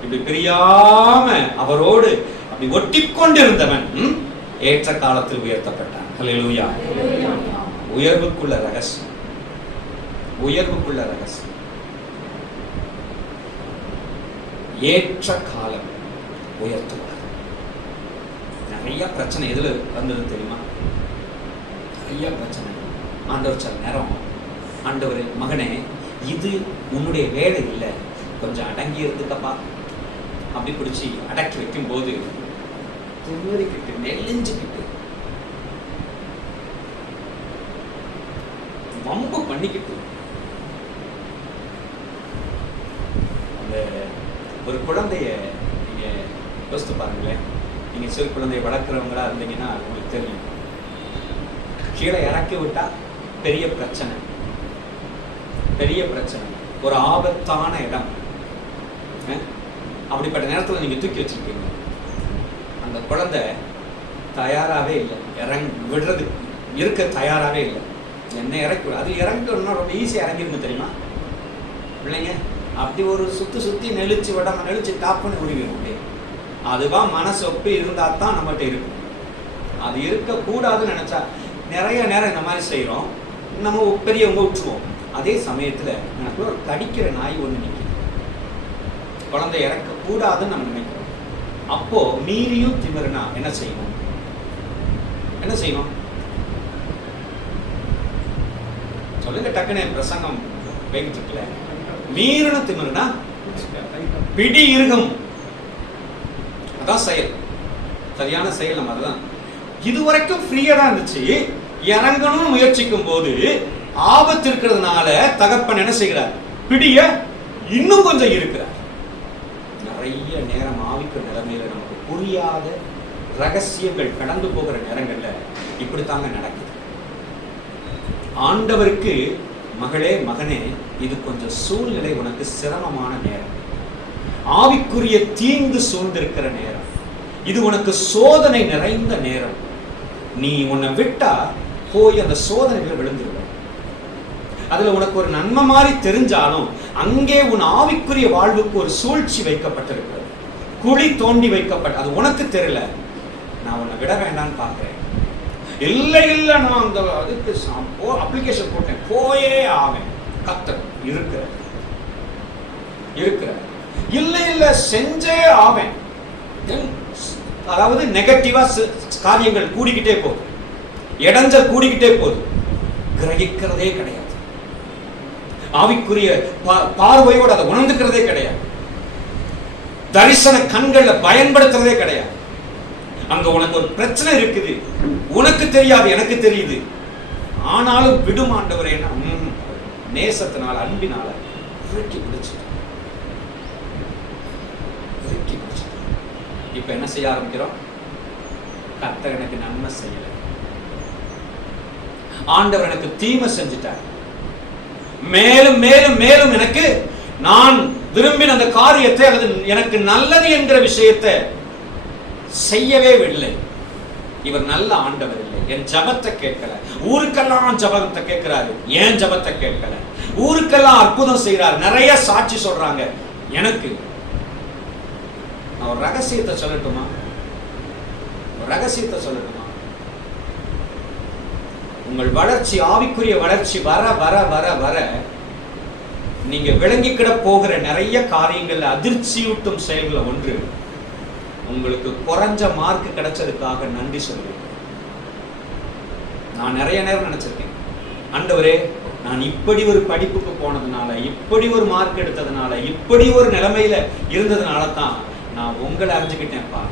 இப்படி பிரியாம அவரோடு அப்படி ஒட்டிக்கொண்டு இருந்தவன் ஏற்ற காலத்தில் உயர்த்தப்பட்டான். அல்லேலூயா. உயர்வுக்குள்ள ரகசியம். ஏற்ற காலம் உயர்த்துவார். நிறைய பிரச்சனை எதுல வந்தது தெரியுமா? நிறைய பிரச்சனை. ஆண்டவர் சில நேரம், ஆண்டவர் மகனே இது உன்னுடைய வேலை இல்லை, கொஞ்சம் அடங்கி இருந்துக்கப்பா அப்படி பிடிச்சி அடக்கி வைக்கும் போது திமிரிக்கிட்டு நெல்லிஞ்சுக்கிட்டு வம்பு பண்ணிக்கிட்டு அந்த ஒரு குழந்தைய நீங்க யோசித்து பாருங்களேன். நீங்க சிறு குழந்தைய வளர்க்குறவங்களா இருந்தீங்கன்னா உங்களுக்கு தெரியும். கீழே இறக்கி விட்டா பெரிய பிரச்சனை, பெரிய பிரச்சனை, ஒரு ஆபத்தான இடம். அப்படிப்பட்ட நேரத்தில் நீங்க தூக்கி வச்சிருக்கீங்க. அந்த குழந்தை தயாராகவே இல்லை, விடுறதுக்கு இருக்க தயாராகவே இல்லை. என்ன இறக்கி அது இறங்கணும்னா ரொம்ப ஈஸியாக இறங்கிருக்கு தெரியுமா பிள்ளைங்க? அப்படி ஒரு சுற்றி நெளிச்சு விடாம நெளிச்சு டாப்புன்னு உருவிடும். அப்படியே அதுதான் மனசு ஒப்பி இருந்தால் தான் நம்மகிட்ட இருக்கும். அது இருக்கக்கூடாதுன்னு நினச்சா நிறைய நேரம் இந்த மாதிரி செய்கிறோம். நம்ம பெரியவங்க விட்டுருவோம். அதே சமயத்தில் எனக்கு ஒரு கடிக்கிற நாய் ஒன்று நிற்கிது. குழந்தை இறக்கக்கூடாதுன்னு நம்ம நினைக்கிறோம். அப்போ மீறியும் திமிருனா என்ன செய்யணும்? என்ன செய்யணும் சொல்லுங்க டக்குனே. பிரசங்கம் போய்கிட்டு இருக்குல்ல. மீறின திமிருனா பிடி இருக்கும். அதான் செயல், சரியான செயல். நம்ம அதுதான் இதுவரைக்கும் ஃப்ரீயா தான் இருந்துச்சு. இறங்கணும்னு முயற்சிக்கும் போது ஆபத்து இருக்கிறதுனால தகப்பன் என்ன செய்கிறார்? பிடிய இன்னும் கொஞ்சம் இருக்கிறார். நிறைய நேரம் ஆவிக்கிற நிலைமையில நமக்கு புரியாத ரகசியங்கள் கடந்து போகிற நேரங்கள்ல இப்படித்தாங்க நடக்குது. ஆண்டவருக்கு மகளே மகனே, இது கொஞ்சம் சூழ்நிலை உனக்கு சிரமமான நேரம், ஆவிக்குரிய தீங்கு சூழ்ந்திருக்கிற நேரம், இது உனக்கு சோதனை நிறைந்த நேரம். நீ உன்னை விட்டா போய் அந்த சோதனைகளை விழுந்துருவ. அதுல உனக்கு ஒரு நன்மை மாதிரி தெரிஞ்சாலும் அங்கே உன் ஆவிக்குரிய வாழ்வுக்கு ஒரு சூழ்ச்சி வைக்கப்பட்டிருக்கிறது, குழி தோண்டி வைக்கப்பட்ட. அது உனக்கு தெரியல. நான் உன்னை விட வேண்டான்னு பார்க்கிறேன். இல்லை இல்லை, நான் அந்த அதுக்கு அப்ளிகேஷன் போட்டேன், போயே ஆவேன். கர்த்தர் இருக்கிற இல்லை இல்லை செஞ்சே ஆவேன். அதாவது நெகட்டிவா காரியங்கள் கூடிக்கிட்டே போகுது, இடைஞ்சல் கூடிக்கிட்டே போகுது. கிரகிக்கிறதே கிடையாது. ஆவிக்குரிய பார்வையோடு அதை உணர்ந்துக்கிறதே கிடையாது. தரிசன கண்களை பயன்படுத்துறதே கிடையாது. அங்க உனக்கு ஒரு பிரச்சனை இருக்குது, உனக்கு தெரியாது, எனக்கு தெரியுது. ஆனாலும் விடும் ஆண்டவரே, நேசத்தினால அன்பினால இறுக்கி பிடிச்சு. இப்ப என்ன செய்ய ஆரம்பிக்கிறோம்? கர்த்தர் எனக்கு நன்மை செய்யல, ஆண்டவர் எனக்கு தீமை செஞ்சிட்டார், மேலும் மேலும் மேலும் எனக்கு நான் விரும்பின அந்த காரியத்தை அல்லது எனக்கு நல்லது என்கிற விஷயத்தை செய்யவே இல்லை. இவர் நல்ல ஆண்டவர் இல்லை. என் ஜபத்தை கேட்கல. ஊருக்கெல்லாம் ஜபத்தை கேட்கிறாரு, ஏன் ஜபத்தை கேட்கல. ஊருக்கெல்லாம் அற்புதம் செய்யறாரு, நிறைய சாட்சி சொல்றாங்க. எனக்கு நான் ஒரு ரகசியத்தை சொல்லட்டுமா? ஒரு ரகசியத்தை சொல்லட்டுமா? உங்கள் வளர்ச்சி, ஆவிக்குரிய வளர்ச்சி வர வர வர வர நீங்க விளங்கிக்கிட போகிற நிறைய காரியங்கள் அதிர்ச்சியூட்டும் செயல்களை ஒன்று, உங்களுக்கு குறைஞ்ச மார்க் கிடைச்சதுக்காக நன்றி சொல்லுவேன். நான் நிறைய நேரம் நினைச்சிருக்கேன், ஆண்டவரே நான் இப்படி ஒரு படிப்புக்கு போனதுனால, இப்படி ஒரு மார்க் எடுத்ததுனால, இப்படி ஒரு நிலைமையில இருந்ததுனால தான் நான் உங்களை அறிஞ்சுக்கிட்டேன்ப்பா.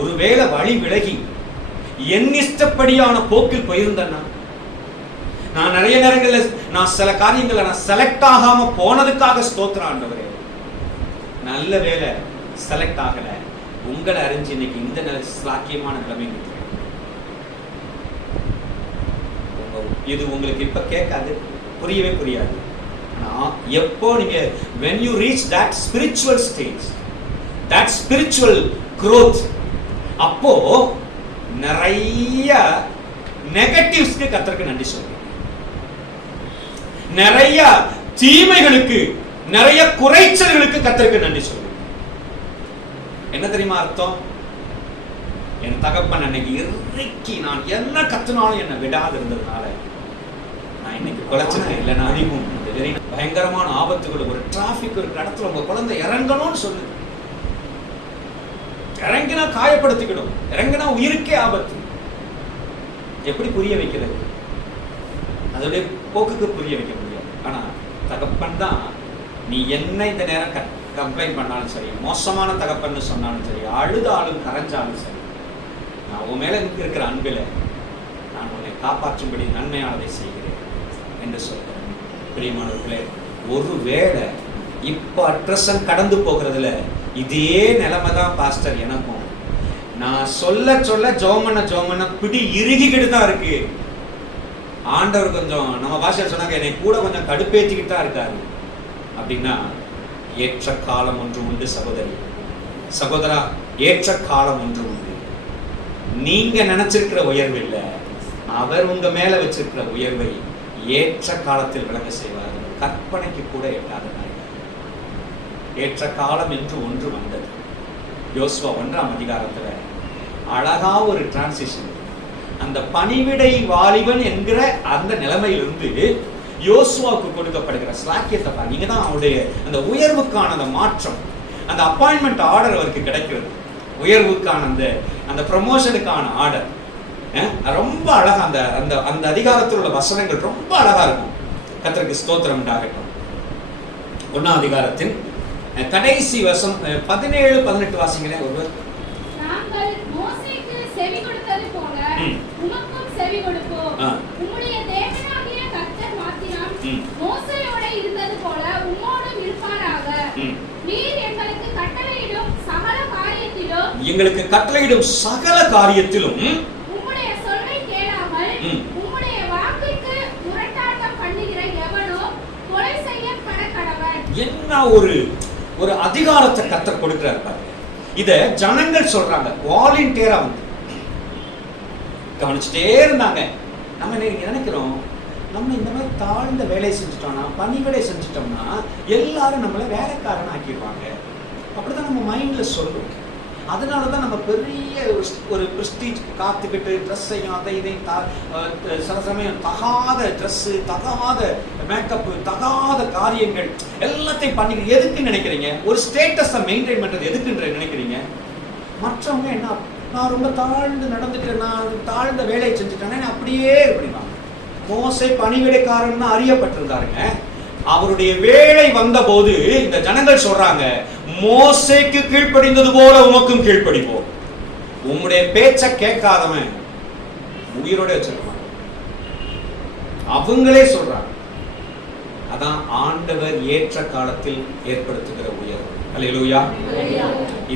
ஒருவேளை வழி விலகி என் இஷ்டப்படியான போக்கில் போயிருந்தேன்னா, நான் நிறைய நேரங்கள்ல நான் சில காரியங்களை நான் செலக்ட் ஆகாம போனதுக்காக ஸ்தோத்திரம் ஆண்டவரே. நல்ல வேலை செலக்ட் ஆகல, உங்களை அறிஞ்சு இன்னைக்கு இந்த சாக்கியமான நிலைமை. இது உங்களுக்கு இப்ப கேட்காது, புரியவே புரியாது. ஆனா எப்போ நீங்க when you reach that spiritual stage, that spiritual growth, அப்போ நிறைய நெகட்டிவ்ஸ்க்கு கர்த்தருக்கு நன்றி சொல்லுங்க. நிறைய தீமைகளுக்கு, நிறைய குறைச்சல்களுக்கு கர்த்தருக்கு நன்றி சொல்லுங்க. என்ன தெரியுமா அர்த்தம்? என் தகப்பன் அன்னைக்கு இறுக்கி நான் என்ன கத்துனாலும் என்னை விடாது இருந்ததுனால நான் இன்னைக்கு குறைச்சிருக்கேன். இல்லைன்னா அழிவும் பயங்கரமான ஆபத்துகள். ஒரு டிராபிக் இருக்கிற இடத்துல உங்க குழந்தை இறங்கணும்னு சொல்லுது. இறங்கினா காயப்படுத்திக்கணும், இறங்கினா உயிருக்கே ஆபத்து. எப்படி புரிய வைக்கிறது? அதோடைய போக்குக்கு புரிய வைக்க முடியாது. ஆனா தகப்பன் தான், நீ என்ன இந்த நேரம் கம்ப்ளைண்ட் பண்ணாலும் சரி, மோசமான தகப்பன்னு சொன்னாலும் சரி, அழுதாலும் கரைஞ்சாலும் சரி, நான் உன் மேல இருக்கிற அன்பில் நான் உன்னை காப்பாற்றும்படி நன்மையானதை செய்கிறேன் என்று சொல்கிறேன். பிரியமானவர்களே, ஒருவேளை இப்போ அட்ரஸன் கடந்து போகிறதுல இதே நிலைமை தான் பாஸ்டர் எனக்கும். நான் சொல்ல சொல்ல ஜோமன பிடி இறுகிக்கிட்டு தான் இருக்கு. ஆண்டவர் கொஞ்சம் நம்ம பாஷையில் சொன்னாங்க, என்னை கூட கொஞ்சம் கடுப்பேற்றிக்கிட்டு தான் இருக்காரு அப்படின்னா, ஏற்ற காலம் ஒன்று உண்டு சகோதரி சகோதரா, ஏற்ற காலம் ஒன்று உண்டு. நீங்க நினைச்சிருக்கிற உயர்வு இல்லை, அவர் உங்க மேல வச்சிருக்கிற உயர்வை ஏற்ற காலத்தில் விளங்க செய்வார். கற்பனைக்கு கூட எட்டாத ஏற்ற காலம் என்று ஒன்று வந்தது. யோசுவா 1ஆம் அதிகாரத்துல அழகா ஒரு டிரான்சிஷன். அந்த பணிவிடை வாலிபன் என்கிற அந்த நிலைமையிலிருந்து யோசுவாவுக்கு கொடுக்கப்படுகிற ஸ்லாக்கியத்தை பாருங்க. நீங்க தான் அவருடைய அந்த உயர்வுக்கான அந்த மாற்றம், அந்த அப்பாயின்மெண்ட் ஆர்டர் அவருக்கு கிடைக்கிறது. உயர்வுக்கான அந்த ப்ரமோஷனுக்கான ஆர்டர் ரொம்ப அழகா அந்த அந்த அந்த அதிகாரத்தில் உள்ள வசனங்கள் ரொம்ப அழகா இருக்கும். கர்த்தருக்கு ஸ்தோத்திரம் உண்டாகட்டும். 1ஆம் அதிகாரத்தின் கடைசி வசனம் 17-18 வாசிங்களேன் ஒருவர். நாங்கள் மோசேக்கு செவி கொடுத்தது போல உமக்கும் செவி கொடுப்போம். உம்முடைய தேவனாகிய கர்த்தர் மாத்திரம் மோசேயோட இருந்தது போல உம்மோடும் இருப்பாராக. நீர் எங்களுக்கு கட்டளையிடும் சகல காரியத்திலும் உம்முடைய சொல்லை கேளாமல் உம்முடைய வாக்குக்கு முரட்டாட்டம் பண்ணுகிற எவனோ கொலை செய்யப்பட கடவன். என்ன ஒரு அதிகாரத்தை கர்த்தர் கொடுக்கிறார் பாருங்க. இத ஜனங்கள் சொல்றாங்க, வாலண்டியரா வந்து கவனிச்சுட்டே இருந்தாங்க. நம்ம நினைக்கிறோம், நம்ம இந்த மாதிரி தாழ்ந்த வேலையை செஞ்சுட்டோம்னா, பணி வேலை செஞ்சுட்டோம்னா எல்லாரும் நம்மள வேலைக்காரன் ஆக்கிடுவாங்க. அப்படிதான் நம்ம மைண்ட்ல சொல்லும். அதனாலதான் நம்ம பெரிய ஒரு பிரஸ்டீஜ் காத்துக்கிட்டு ட்ரெஸ்ஸையும் அதை இதையும் சில சமயம் தகாத ட்ரெஸ்ஸு, தகாத மேக்கப்பு, தகாத காரியங்கள் எல்லாத்தையும் பண்ணிக்கிட்டு எதுக்கு நினைக்கிறீங்க? ஒரு ஸ்டேட்டஸை மெயின்டைன் பண்றது எதுக்குன்ற நினைக்கிறீங்க? மற்றவங்க என்ன, நான் ரொம்ப தாழ்ந்து நடந்துட்டேன், நான் தாழ்ந்த வேலையை செஞ்சுட்டேன்னா அப்படியே அப்படின்னா. மோசே பணிவிடைக்காரன் அறியப்பட்டிருந்தாருங்க. அவருடைய வேலை வந்த போது இந்த ஜனங்கள் சொல்றாங்க, மோசேக்கு கீழ்ப்படிந்தது போல உமக்கும் கீழ்ப்படிப்போம். உம்முடைய பேச்ச கேட்காதவன் உயிரோட வச்சிருக்கான். அவங்களே சொல்றாங்க. அதான் ஆண்டவர் ஏற்ற காலத்தில் ஏற்படுத்துகிற உயர்வு. அல்லேலூயா.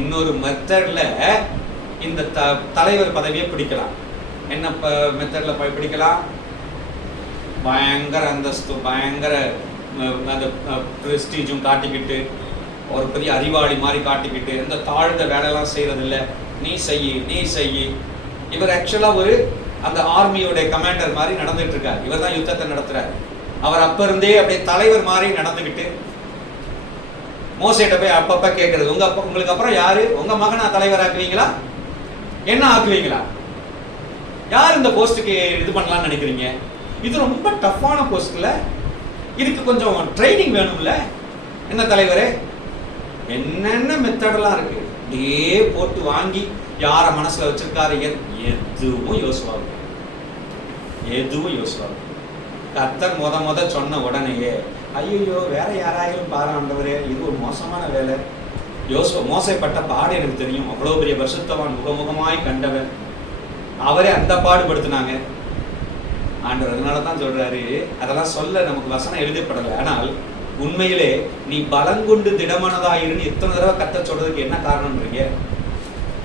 இன்னொரு மெத்தட்ல இந்த தலைவர் பதவியை பிடிக்கலாம். என்ன மெத்தட்ல பிடிக்கலாம்? பயங்கர அந்தஸ்து, பயங்கர அந்த பிரஸ்டீஜும் காட்டிக்கிட்டு, ஒரு பெரிய அறிவாளி மாதிரி காட்டிக்கிட்டு, இந்த தாழ்ந்த வேலையெல்லாம் செய்யறதில்ல, நீ செய்யி. இவர் ஆக்சுவலா அந்த ஆர்மியோட கமாண்டர் மாதிரி நடந்துட்டு இருக்காரு. இவர் தான் யுத்தத்தை நடத்துறாரு. அவர் அப்ப இருந்தே அப்படியே தலைவர் மாதிரி நடந்துகிட்டு மோசேட்ட போய் அப்பப்ப கேட்கறது, உங்களுக்கு அப்புறம் யாரு? உங்க மகனா தலைவர் ஆக்குவீங்களா? என்ன ஆக்குவீங்களா? யார் இந்த போஸ்டுக்கு இது பண்ணலாம்னு நினைக்கிறீங்க? இது ரொம்ப டஃப்பான போஸ்ட்ல, இதுக்கு கொஞ்சம் ட்ரைனிங் வேணும்ல. என்ன தலைவரே, என்னென்ன மெத்தடெல்லாம் இருக்கு, அப்படியே போட்டு வாங்கி யார மனசுல வச்சிருக்காரு? எதுவும் யோசுவாங்க. கர்த்தர் முத சொன்ன உடனேயே, ஐயோ வேற யாராயிலும் பாராண்டவரே, இது ஒரு மோசமான வேலை. மோசப்பட்ட பாடு எனக்கு தெரியும். அவ்வளவு பெரிய பரிசுத்தவான், முகமுகமாய் கண்டவன், அவரே அந்த பாடுபடுத்தினாங்க. ஆண்டவர் அதனாலதான் சொல்றாரு, அதெல்லாம் சொல்ல நமக்கு வசனம் எழுதப்படலை. ஆனால் உண்மையிலே நீ பலங்கொண்டு திடமனதாயிருன்னு எத்தனை தடவை கர்த்தர் சொல்றதுக்கு என்ன காரணம்ன்றீங்க?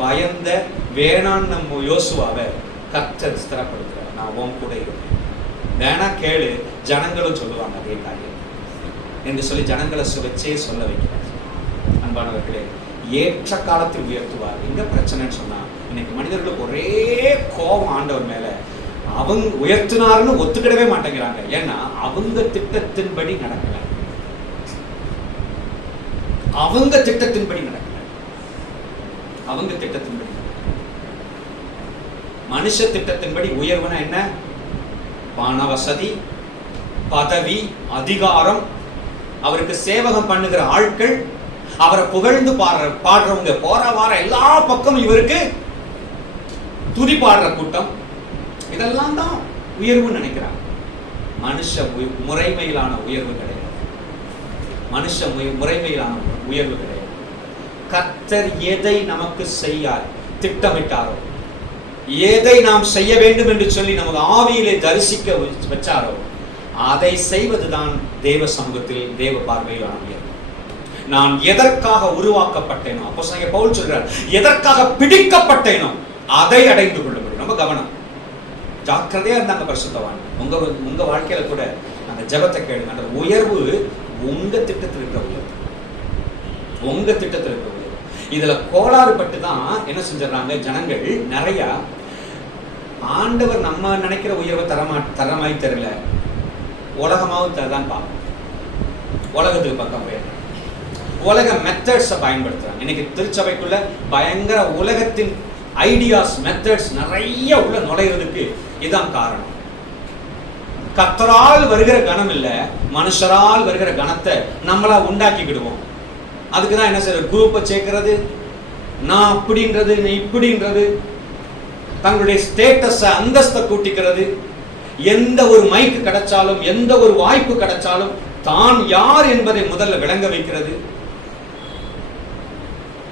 பயந்த வேணான்னு நம்ம யோசுவாவை கர்த்தர் ஸ்திரப்படுத்துறார். நான் உன் கூட இருக்கேன், வேணா கேளு, ஜனங்களும் சொல்லுவாங்க அதே காரியம் என்று சொல்லி ஜனங்களை வச்சே சொல்ல வைக்கிறார். அன்பானவர்களே, ஏற்ற காலத்தில் உயர்த்துவார். எங்க பிரச்சனைன்னு சொன்னா, இன்னைக்கு மனிதர்களுக்கு ஒரே கோபம் ஆண்டவர் மேல. அவங்க உயர்த்தினார்னு ஒத்துக்கிடவே மாட்டேங்கிறாங்க. ஏன்னா அவங்க திட்டத்தின்படி நடக்கல. மனுஷ திட்டத்தின்படி உயர்வுனா என்ன? பண வசதி, பதவி, அதிகாரம், அவருக்கு சேவகம் பண்ணுகிற ஆட்கள், அவரை புகழ்ந்து பாடுறவங்க, போற வார எல்லா பக்கமும் இவருக்கு துதி பாடுற கூட்டம், இதெல்லாம் தான் உயர்வுன்னு நினைக்கிறாங்க. மனுஷ முறைமையிலான உயர்வு கிடையாது. மனுஷ முறைமையிலான உயர்வு கிடையாது. கர்த்தர் எதை நமக்கு செய்ய திட்டமிட்டாரோ, எதை நாம் செய்ய வேண்டும் என்று சொல்லி நமக்கு ஆவியிலே தரிசிக்க வச்சாரோ, அதை செய்வதுதான் தேவ சமூகத்தில் தேவ பார்வையில் உயர்வு. நான் எதற்காக உருவாக்கப்பட்டேனோ, அப்போஸ்தலனாகிய பவுல் சொல்றார், எதற்காக பிடிக்கப்பட்டேனோ அதை அடைந்து கொள்ள முடியும். ரொம்ப கவனம், ஜாக்கிரதையா இருந்தாங்க பரிசுத்தவான். உங்க வாழ்க்கையில கூட அந்த ஜெபத்தை கேளுங்க. அந்த உயர்வு உங்க திட்டத்தில் இருக்கிற உயர்வு, உங்க திட்டத்தில் இருக்கிற உயர்வு. இதுல கோளாறு பட்டு தான் என்ன செஞ்சிடறாங்க ஜனங்கள் நிறைய. ஆண்டவர் நம்ம நினைக்கிற உயர்வை தரமாய் தெரியல, உலகமாவும் தரதான் பார்க்கணும். உலகத்துக்கு பக்கம் போயிடுறாங்க, உலக மெத்தட்ஸை பயன்படுத்துறாங்க. இன்னைக்கு திருச்சபைக்குள்ள பயங்கர உலகத்தின் ஐடியாஸ், மெத்தட்ஸ் நிறைய உள்ள நுழையிறதுக்கு இதுதான் காரணம். கர்த்தரால் வருகிற கணம் இல்ல, மனுஷரால் வருகிற கணத்தை நம்மளா உண்டாக்கிக்கிடுவோம். அதுக்குதான் என்ன செய்யறது, குரூப்பை சேர்க்கிறது, நான் அப்படின்றது, நீ இப்படின்றது, தங்களுடைய ஸ்டேட்டஸ அந்தஸ்தை கூட்டிக்கிறது. எந்த ஒரு மைக்கு கிடைச்சாலும், எந்த ஒரு வாய்ப்பு கிடைச்சாலும் தான் யார் என்பதை முதல்ல விளங்க வைக்கிறது.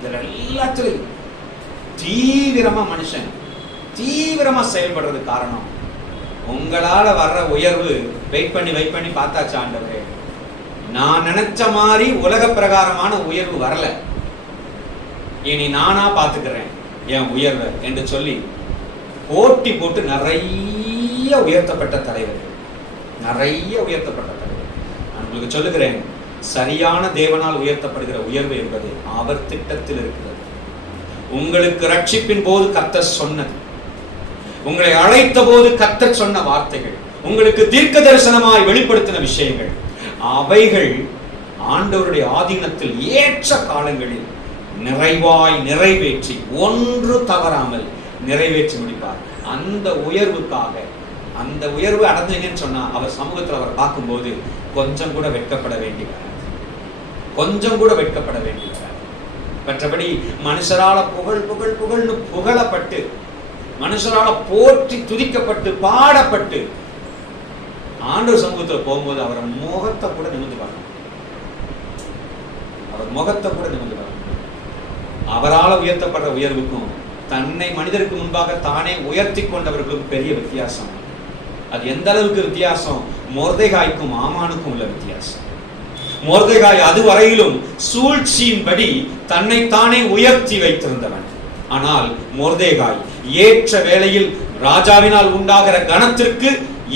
எல்லாத்திலும் தீவிரமா மனுஷன் தீவிரமா செயல்படுறது காரணம். உங்களால வர்ற உயர்வு வெயிட் பண்ணி பார்த்தாச்சு ஆண்டவரே, நான் நினைச்ச மாதிரி உலக பிரகாரமான உயர்வு வரல, இனி நானா பார்த்துக்கிறேன் என் உயர்வை என்று சொல்லி போட்டி போட்டு நிறைய உயர்த்தப்பட்ட தலைவர்கள், நிறைய உயர்த்தப்பட்ட தலைவர்கள். நான் உங்களுக்கு சொல்லுகிறேன், சரியான தேவனால் உயர்த்தப்படுகிற உயர்வு என்பது அவர் திட்டத்தில் இருக்கிறது. உங்களுக்கு ரட்சிப்பின் போது கர்த்தர் சொன்னது, உங்களை அழைத்த போது கர்த்தர் சொன்ன வார்த்தைகள், உங்களுக்கு தீர்க்க தரிசனமாய் வெளிப்படுத்தின விஷயங்கள், அவைகள் ஆண்டவருடைய ஆதீனத்தில் ஏற்ற காலங்களில் நிறைவாய் நிறைவேற்றி ஒன்று தவறாமல் நிறைவேற்றி முடிப்பார். அந்த உயர்வுக்காக, அந்த உயர்வு அடைஞ்சீங்கன்னு சொன்னா அவர் சமூகத்தில் அவர் பார்க்கும்போது கொஞ்சம் கூட வெட்கப்பட வேண்டி வராது, கொஞ்சம் கூட வெட்கப்பட வேண்டி வராது. மற்றபடி மனுஷரால புகழ் புகழ் புகழ்னு புகழப்பட்டு, மனுஷரால போற்றி துதிக்கப்பட்டு பாடப்பட்டு ஆண்டவர் சமூகத்தில் போகும்போது அவர் முகத்தை கூட நிமிர்ந்து பார்க்கணும், அவர் முகத்தை கூட நிமிர்ந்து பார்க்கணும். அவரால் உயர்த்தப்படுற உயர்வுக்கும் தன்னை மனிதருக்கு முன்பாக தானே உயர்த்தி கொண்டவர்களுக்கும் பெரிய வித்தியாசம். அது எந்த அளவுக்கு வித்தியாசம், மொர்தெகாய்க்கும் ஆமானுக்கும் உள்ள வித்தியாசம். மொர்தெகாய் அதுவரையிலும் சூழ்ச்சியின்படி தன்னைத்தானே உயர்த்தி வைத்திருந்தவன். ஆனால் மொர்தெகாய் ஏற்ற வேளையில் ராஜாவினால் உண்டாகிற கணத்திற்கு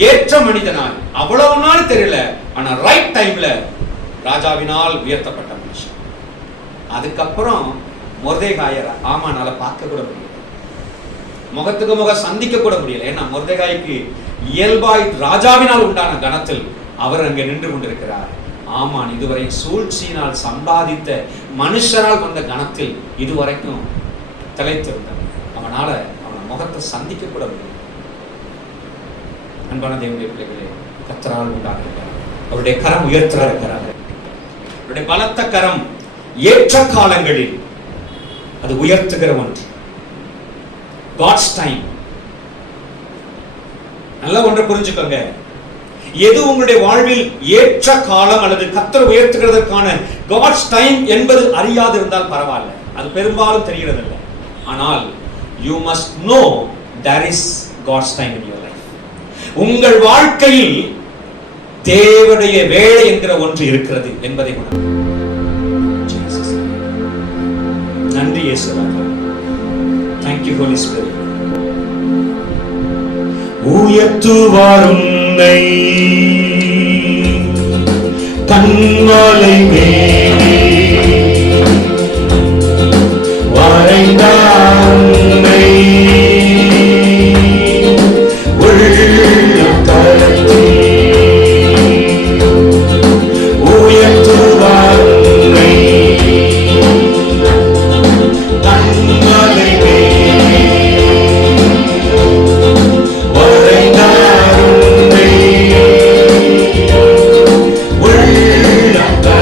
ஏற்ற மனிதனாய், அவ்வளவு நாள் தெரியல, ஆனா ரைட் டைம்ல ராஜாவினால் உயர்த்தப்பட்ட மனுஷன். அதுக்கப்புறம் மொர்தெகாயர் ஆமானால பார்க்க கூட முடியல, முகத்துக்கு முகம் சந்திக்க கூட முடியல. ஏன்னா மொர்தெகாய்க்கு இயல்பாய் ராஜாவினால் உண்டான கணத்தில் அவர் அங்கே நின்று கொண்டிருக்கிறார். ஆமான் இதுவரை சூழ்ச்சியினால் சம்பாதித்த மனுஷரால் வந்த கணத்தில் இதுவரைக்கும் தலைத்திருந்தவன். அவனால அவன முகத்தை சந்திக்க கூட முடியும். அன்பான தேவனுடைய பிள்ளைகளே, கர்த்தரால் உண்டாகிறார், அவருடைய கரம் உயர்த்தரா இருக்கிறார். அவருடைய பலத்த கரம் ஏற்ற காலங்களில் அது உயர்த்துகிற ஒன்று. God's time. நல்ல ஒன்றை புரிஞ்சுக்கோங்க, எது உங்களுடைய வாழ்வில் ஏற்ற காலம் அல்லது கர்த்தர் உயர்த்துகிறதற்கான God's time என்பது அறியாது இருந்தால் பரவாயில்ல, அது பெரும்பாலும் தெரிகிறது இல்லை. ஆனால் you must know there is God's time in your life. உங்கள் வாழ்க்கையில் தேவனுடைய வேலை என்கிற ஒன்று இருக்கிறது என்பதை உணர்ந்து நன்றி இயேசுவே. Thank you Holy Spirit. உயர்த்துவார் உன்னை கன்மலை மேலே, வரைந்தார் உன்னை உள்ளத்தரத்தில். உயர்த்துவார் உன்னை கன்மலை மேலே, வரைந்தார் உன்னை உள்ளத்தரத்தில்.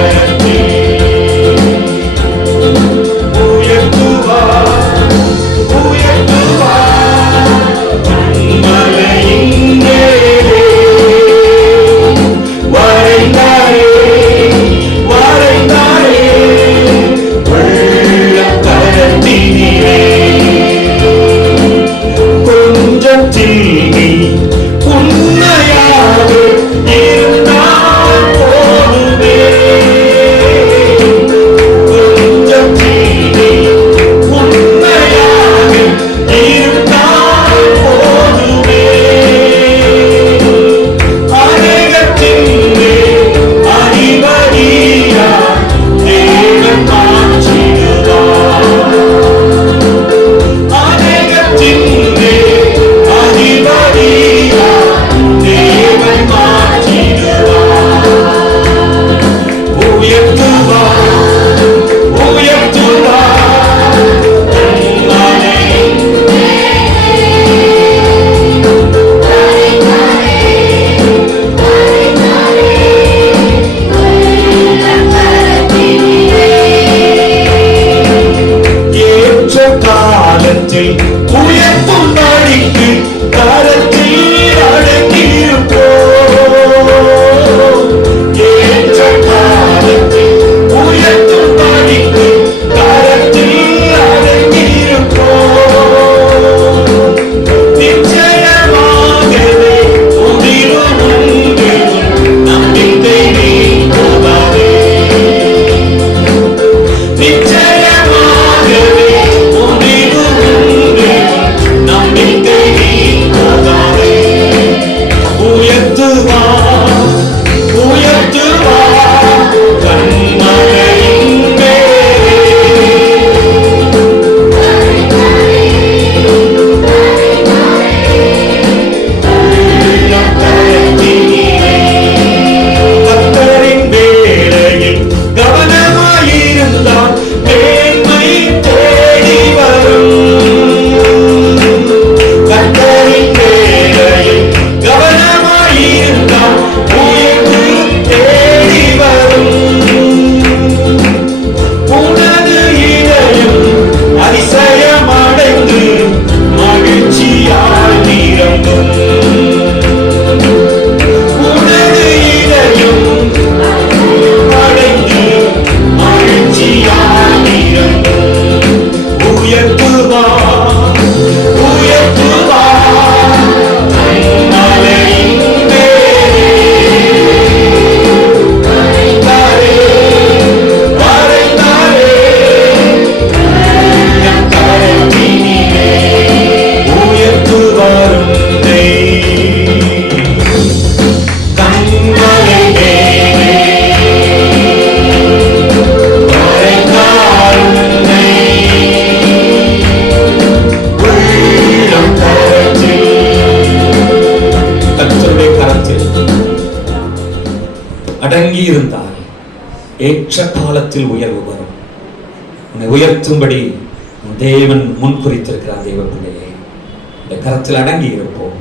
உயர்த்தும் படிக்கு கரத்தில் அடங்கியிருப்போ. ஏற்ற காலத்தில் உயர்த்தும் படிக்கு கரத்தில் அடங்கியிருப்போ. நிச்சயமாகவே முடிவும் உண்டு, நம்பிக்கை நீங்குவதே. நிச்சயமாகவே முடிவும் உண்டு, நம்பிக்கை நீங்குவதே. உயர்த்துவார், உயர்த்துவார் கண்மலையின் மேலே. கர்த்தரின் வேலையில் கவனமாயிருந்தால் மேன்மை தேடி வரும். கர்த்தரின் வேலையில் கவனமாயிருந்தால் உயர்வு தேடி வரும். உனது இதயம் அதிசயமடைந்து மகிழ்ச்சியால் நிரம்பும். உனது இதயம் அடைந்து மகிழ்ச்சியால் நிரம்பும். உயர்த்துவார், உயர்த்துவார் கண்மலையின் மேலே. வரைந்தாரே, வரைந்தாரே என் கரத்தினிலே. உயர்த்துவார் உன்னை கண்மலை மேலே. வரைந்தார் உன்னை உள்ளம் கரத்தில். கர்த்தருடைய கரத்தில் அடங்கி இருந்தால் ஏற்ற காலத்தில் உயர்வு வரும். உன்னை உயர்த்தும்படி உன் தேவன் முன்குறித்திருக்கிறார். தேவ பிள்ளையே, இந்த கரத்தில் அடங்கி இருப்போம்.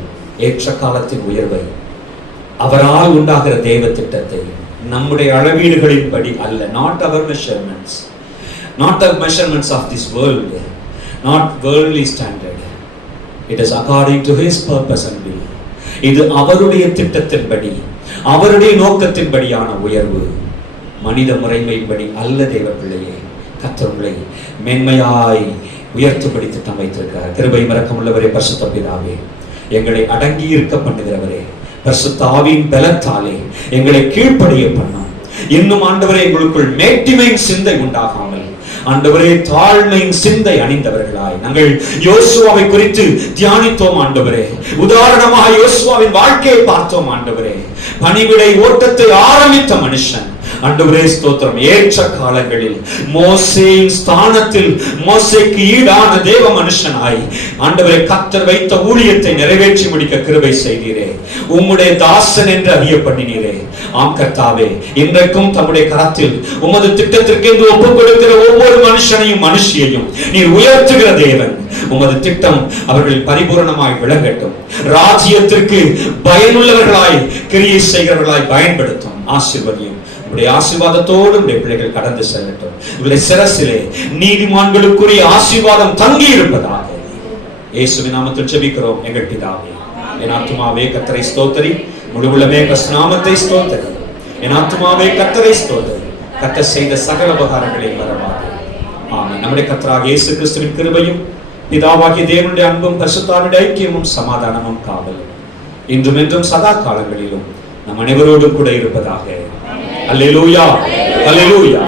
ஏற்ற காலத்தின் உயர்வை, அவரால் உண்டாகிற தேவ திட்டத்தை நம்முடைய அளவீடுகளின்படி அல்ல, not our measurements, not the measurements of this world, not worldly standard. It is according to his purpose and will. இது அவருடைய திட்டத்தின்படி, அவருடைய நோக்கத்தின்படியான உயர்வு, மனித முறைமைப்படி அல்ல. தேவ பிள்ளையே, கர்த்தர் உங்களை மேன்மையாய் உயர்த்தும்படி திட்டம் வைத்திருக்கிறார். கிருபை இரக்கமுள்ளவரே, பரிசுத்த பிதாவே, எங்களை அடங்கி இருக்க பண்ணுகிறவரே, பரிசுத்த ஆவியின் பலத்தாலே எங்களை கீழ்ப்படிய பண்ணும். இன்னும் ஆண்டவரே, எங்களுக்குள் மேட்டிமையின் சிந்தை உண்டாகாமல் ஆண்டவரே தாழ்மையின் சிந்தை அணிந்தவர்களாய் நாங்கள் யோசுவாவை குறித்து தியானித்தோம் ஆண்டவரே. உதாரணமாக யோசுவாவின் வாழ்க்கையை பார்த்தோம் ஆண்டவரே. பணிவிடை ஓட்டத்தை ஆரம்பித்த மனுஷன் ஆண்டவரே ஸ்தோத்திரம். ஏற்ற காலங்களில் மோசேயின் ஸ்தானத்தில் மோசேக்கு ஈடான தேவ மனுஷனாய் ஆண்டவரே கர்த்தர் வைத்த ஊழியத்தை நிறைவேற்றி முடிக்க கிருபை செய்தீரே. உம்முடைய தாசன் என்று அறிய பண்ணினீரே. ஆம் கர்த்தாவே, இன்றைக்கும் தம்முடைய கரத்தில் உமது திட்டத்திற்கு என்று ஒப்புக் கொடுக்கிற ஒவ்வொரு மனுஷனையும் மனுஷியையும் நீர் உயர்த்துகிற தேவன். உமது திட்டம் அவர்களில் பரிபூரணமாய் விளங்கட்டும். ராஜ்யத்திற்கு பயனுள்ளவர்களாய் கிரியை செய்கிறவர்களாய் பயன்படுத்தும். ஆசீர்வதியும். உடைய ஆசீர்வாதத்தோடு உடைய பிள்ளைகள் கடந்து செல்லட்டும். உங்களுடைய சிரசிலே நீதிமான்களுக்குரிய ஆசீர்வாதம் தங்கி இருப்பதாக இயேசுவின் நாமத்தில் ஜெபிக்கிறோம் எங்கள் பிதாவே. என் ஆத்துமாவே கர்த்தரை ஸ்தோத்திரி, முழு உள்ளமே கிறிஸ்து நாமத்தை ஸ்தோத்திரி. என் ஆத்துமாவே கர்த்தரை ஸ்தோத்திரி, கர்த்தர் செய்த சகல உபகாரங்களை மறவாதே. ஆமென். நம்முடைய கர்த்தராகிய இயேசு கிறிஸ்துவின் கிருபையும் பிதாவாகிய தேவனுடைய அன்பும் பரிசுத்தாவினுடைய ஐக்கியமும் சமாதானமும் காவலும் இன்றும் என்றும் சதா காலங்களிலும் நம் அனைவரோடும் கூட இருப்பதாக. அல்லேலூயா, அல்லேலூயா.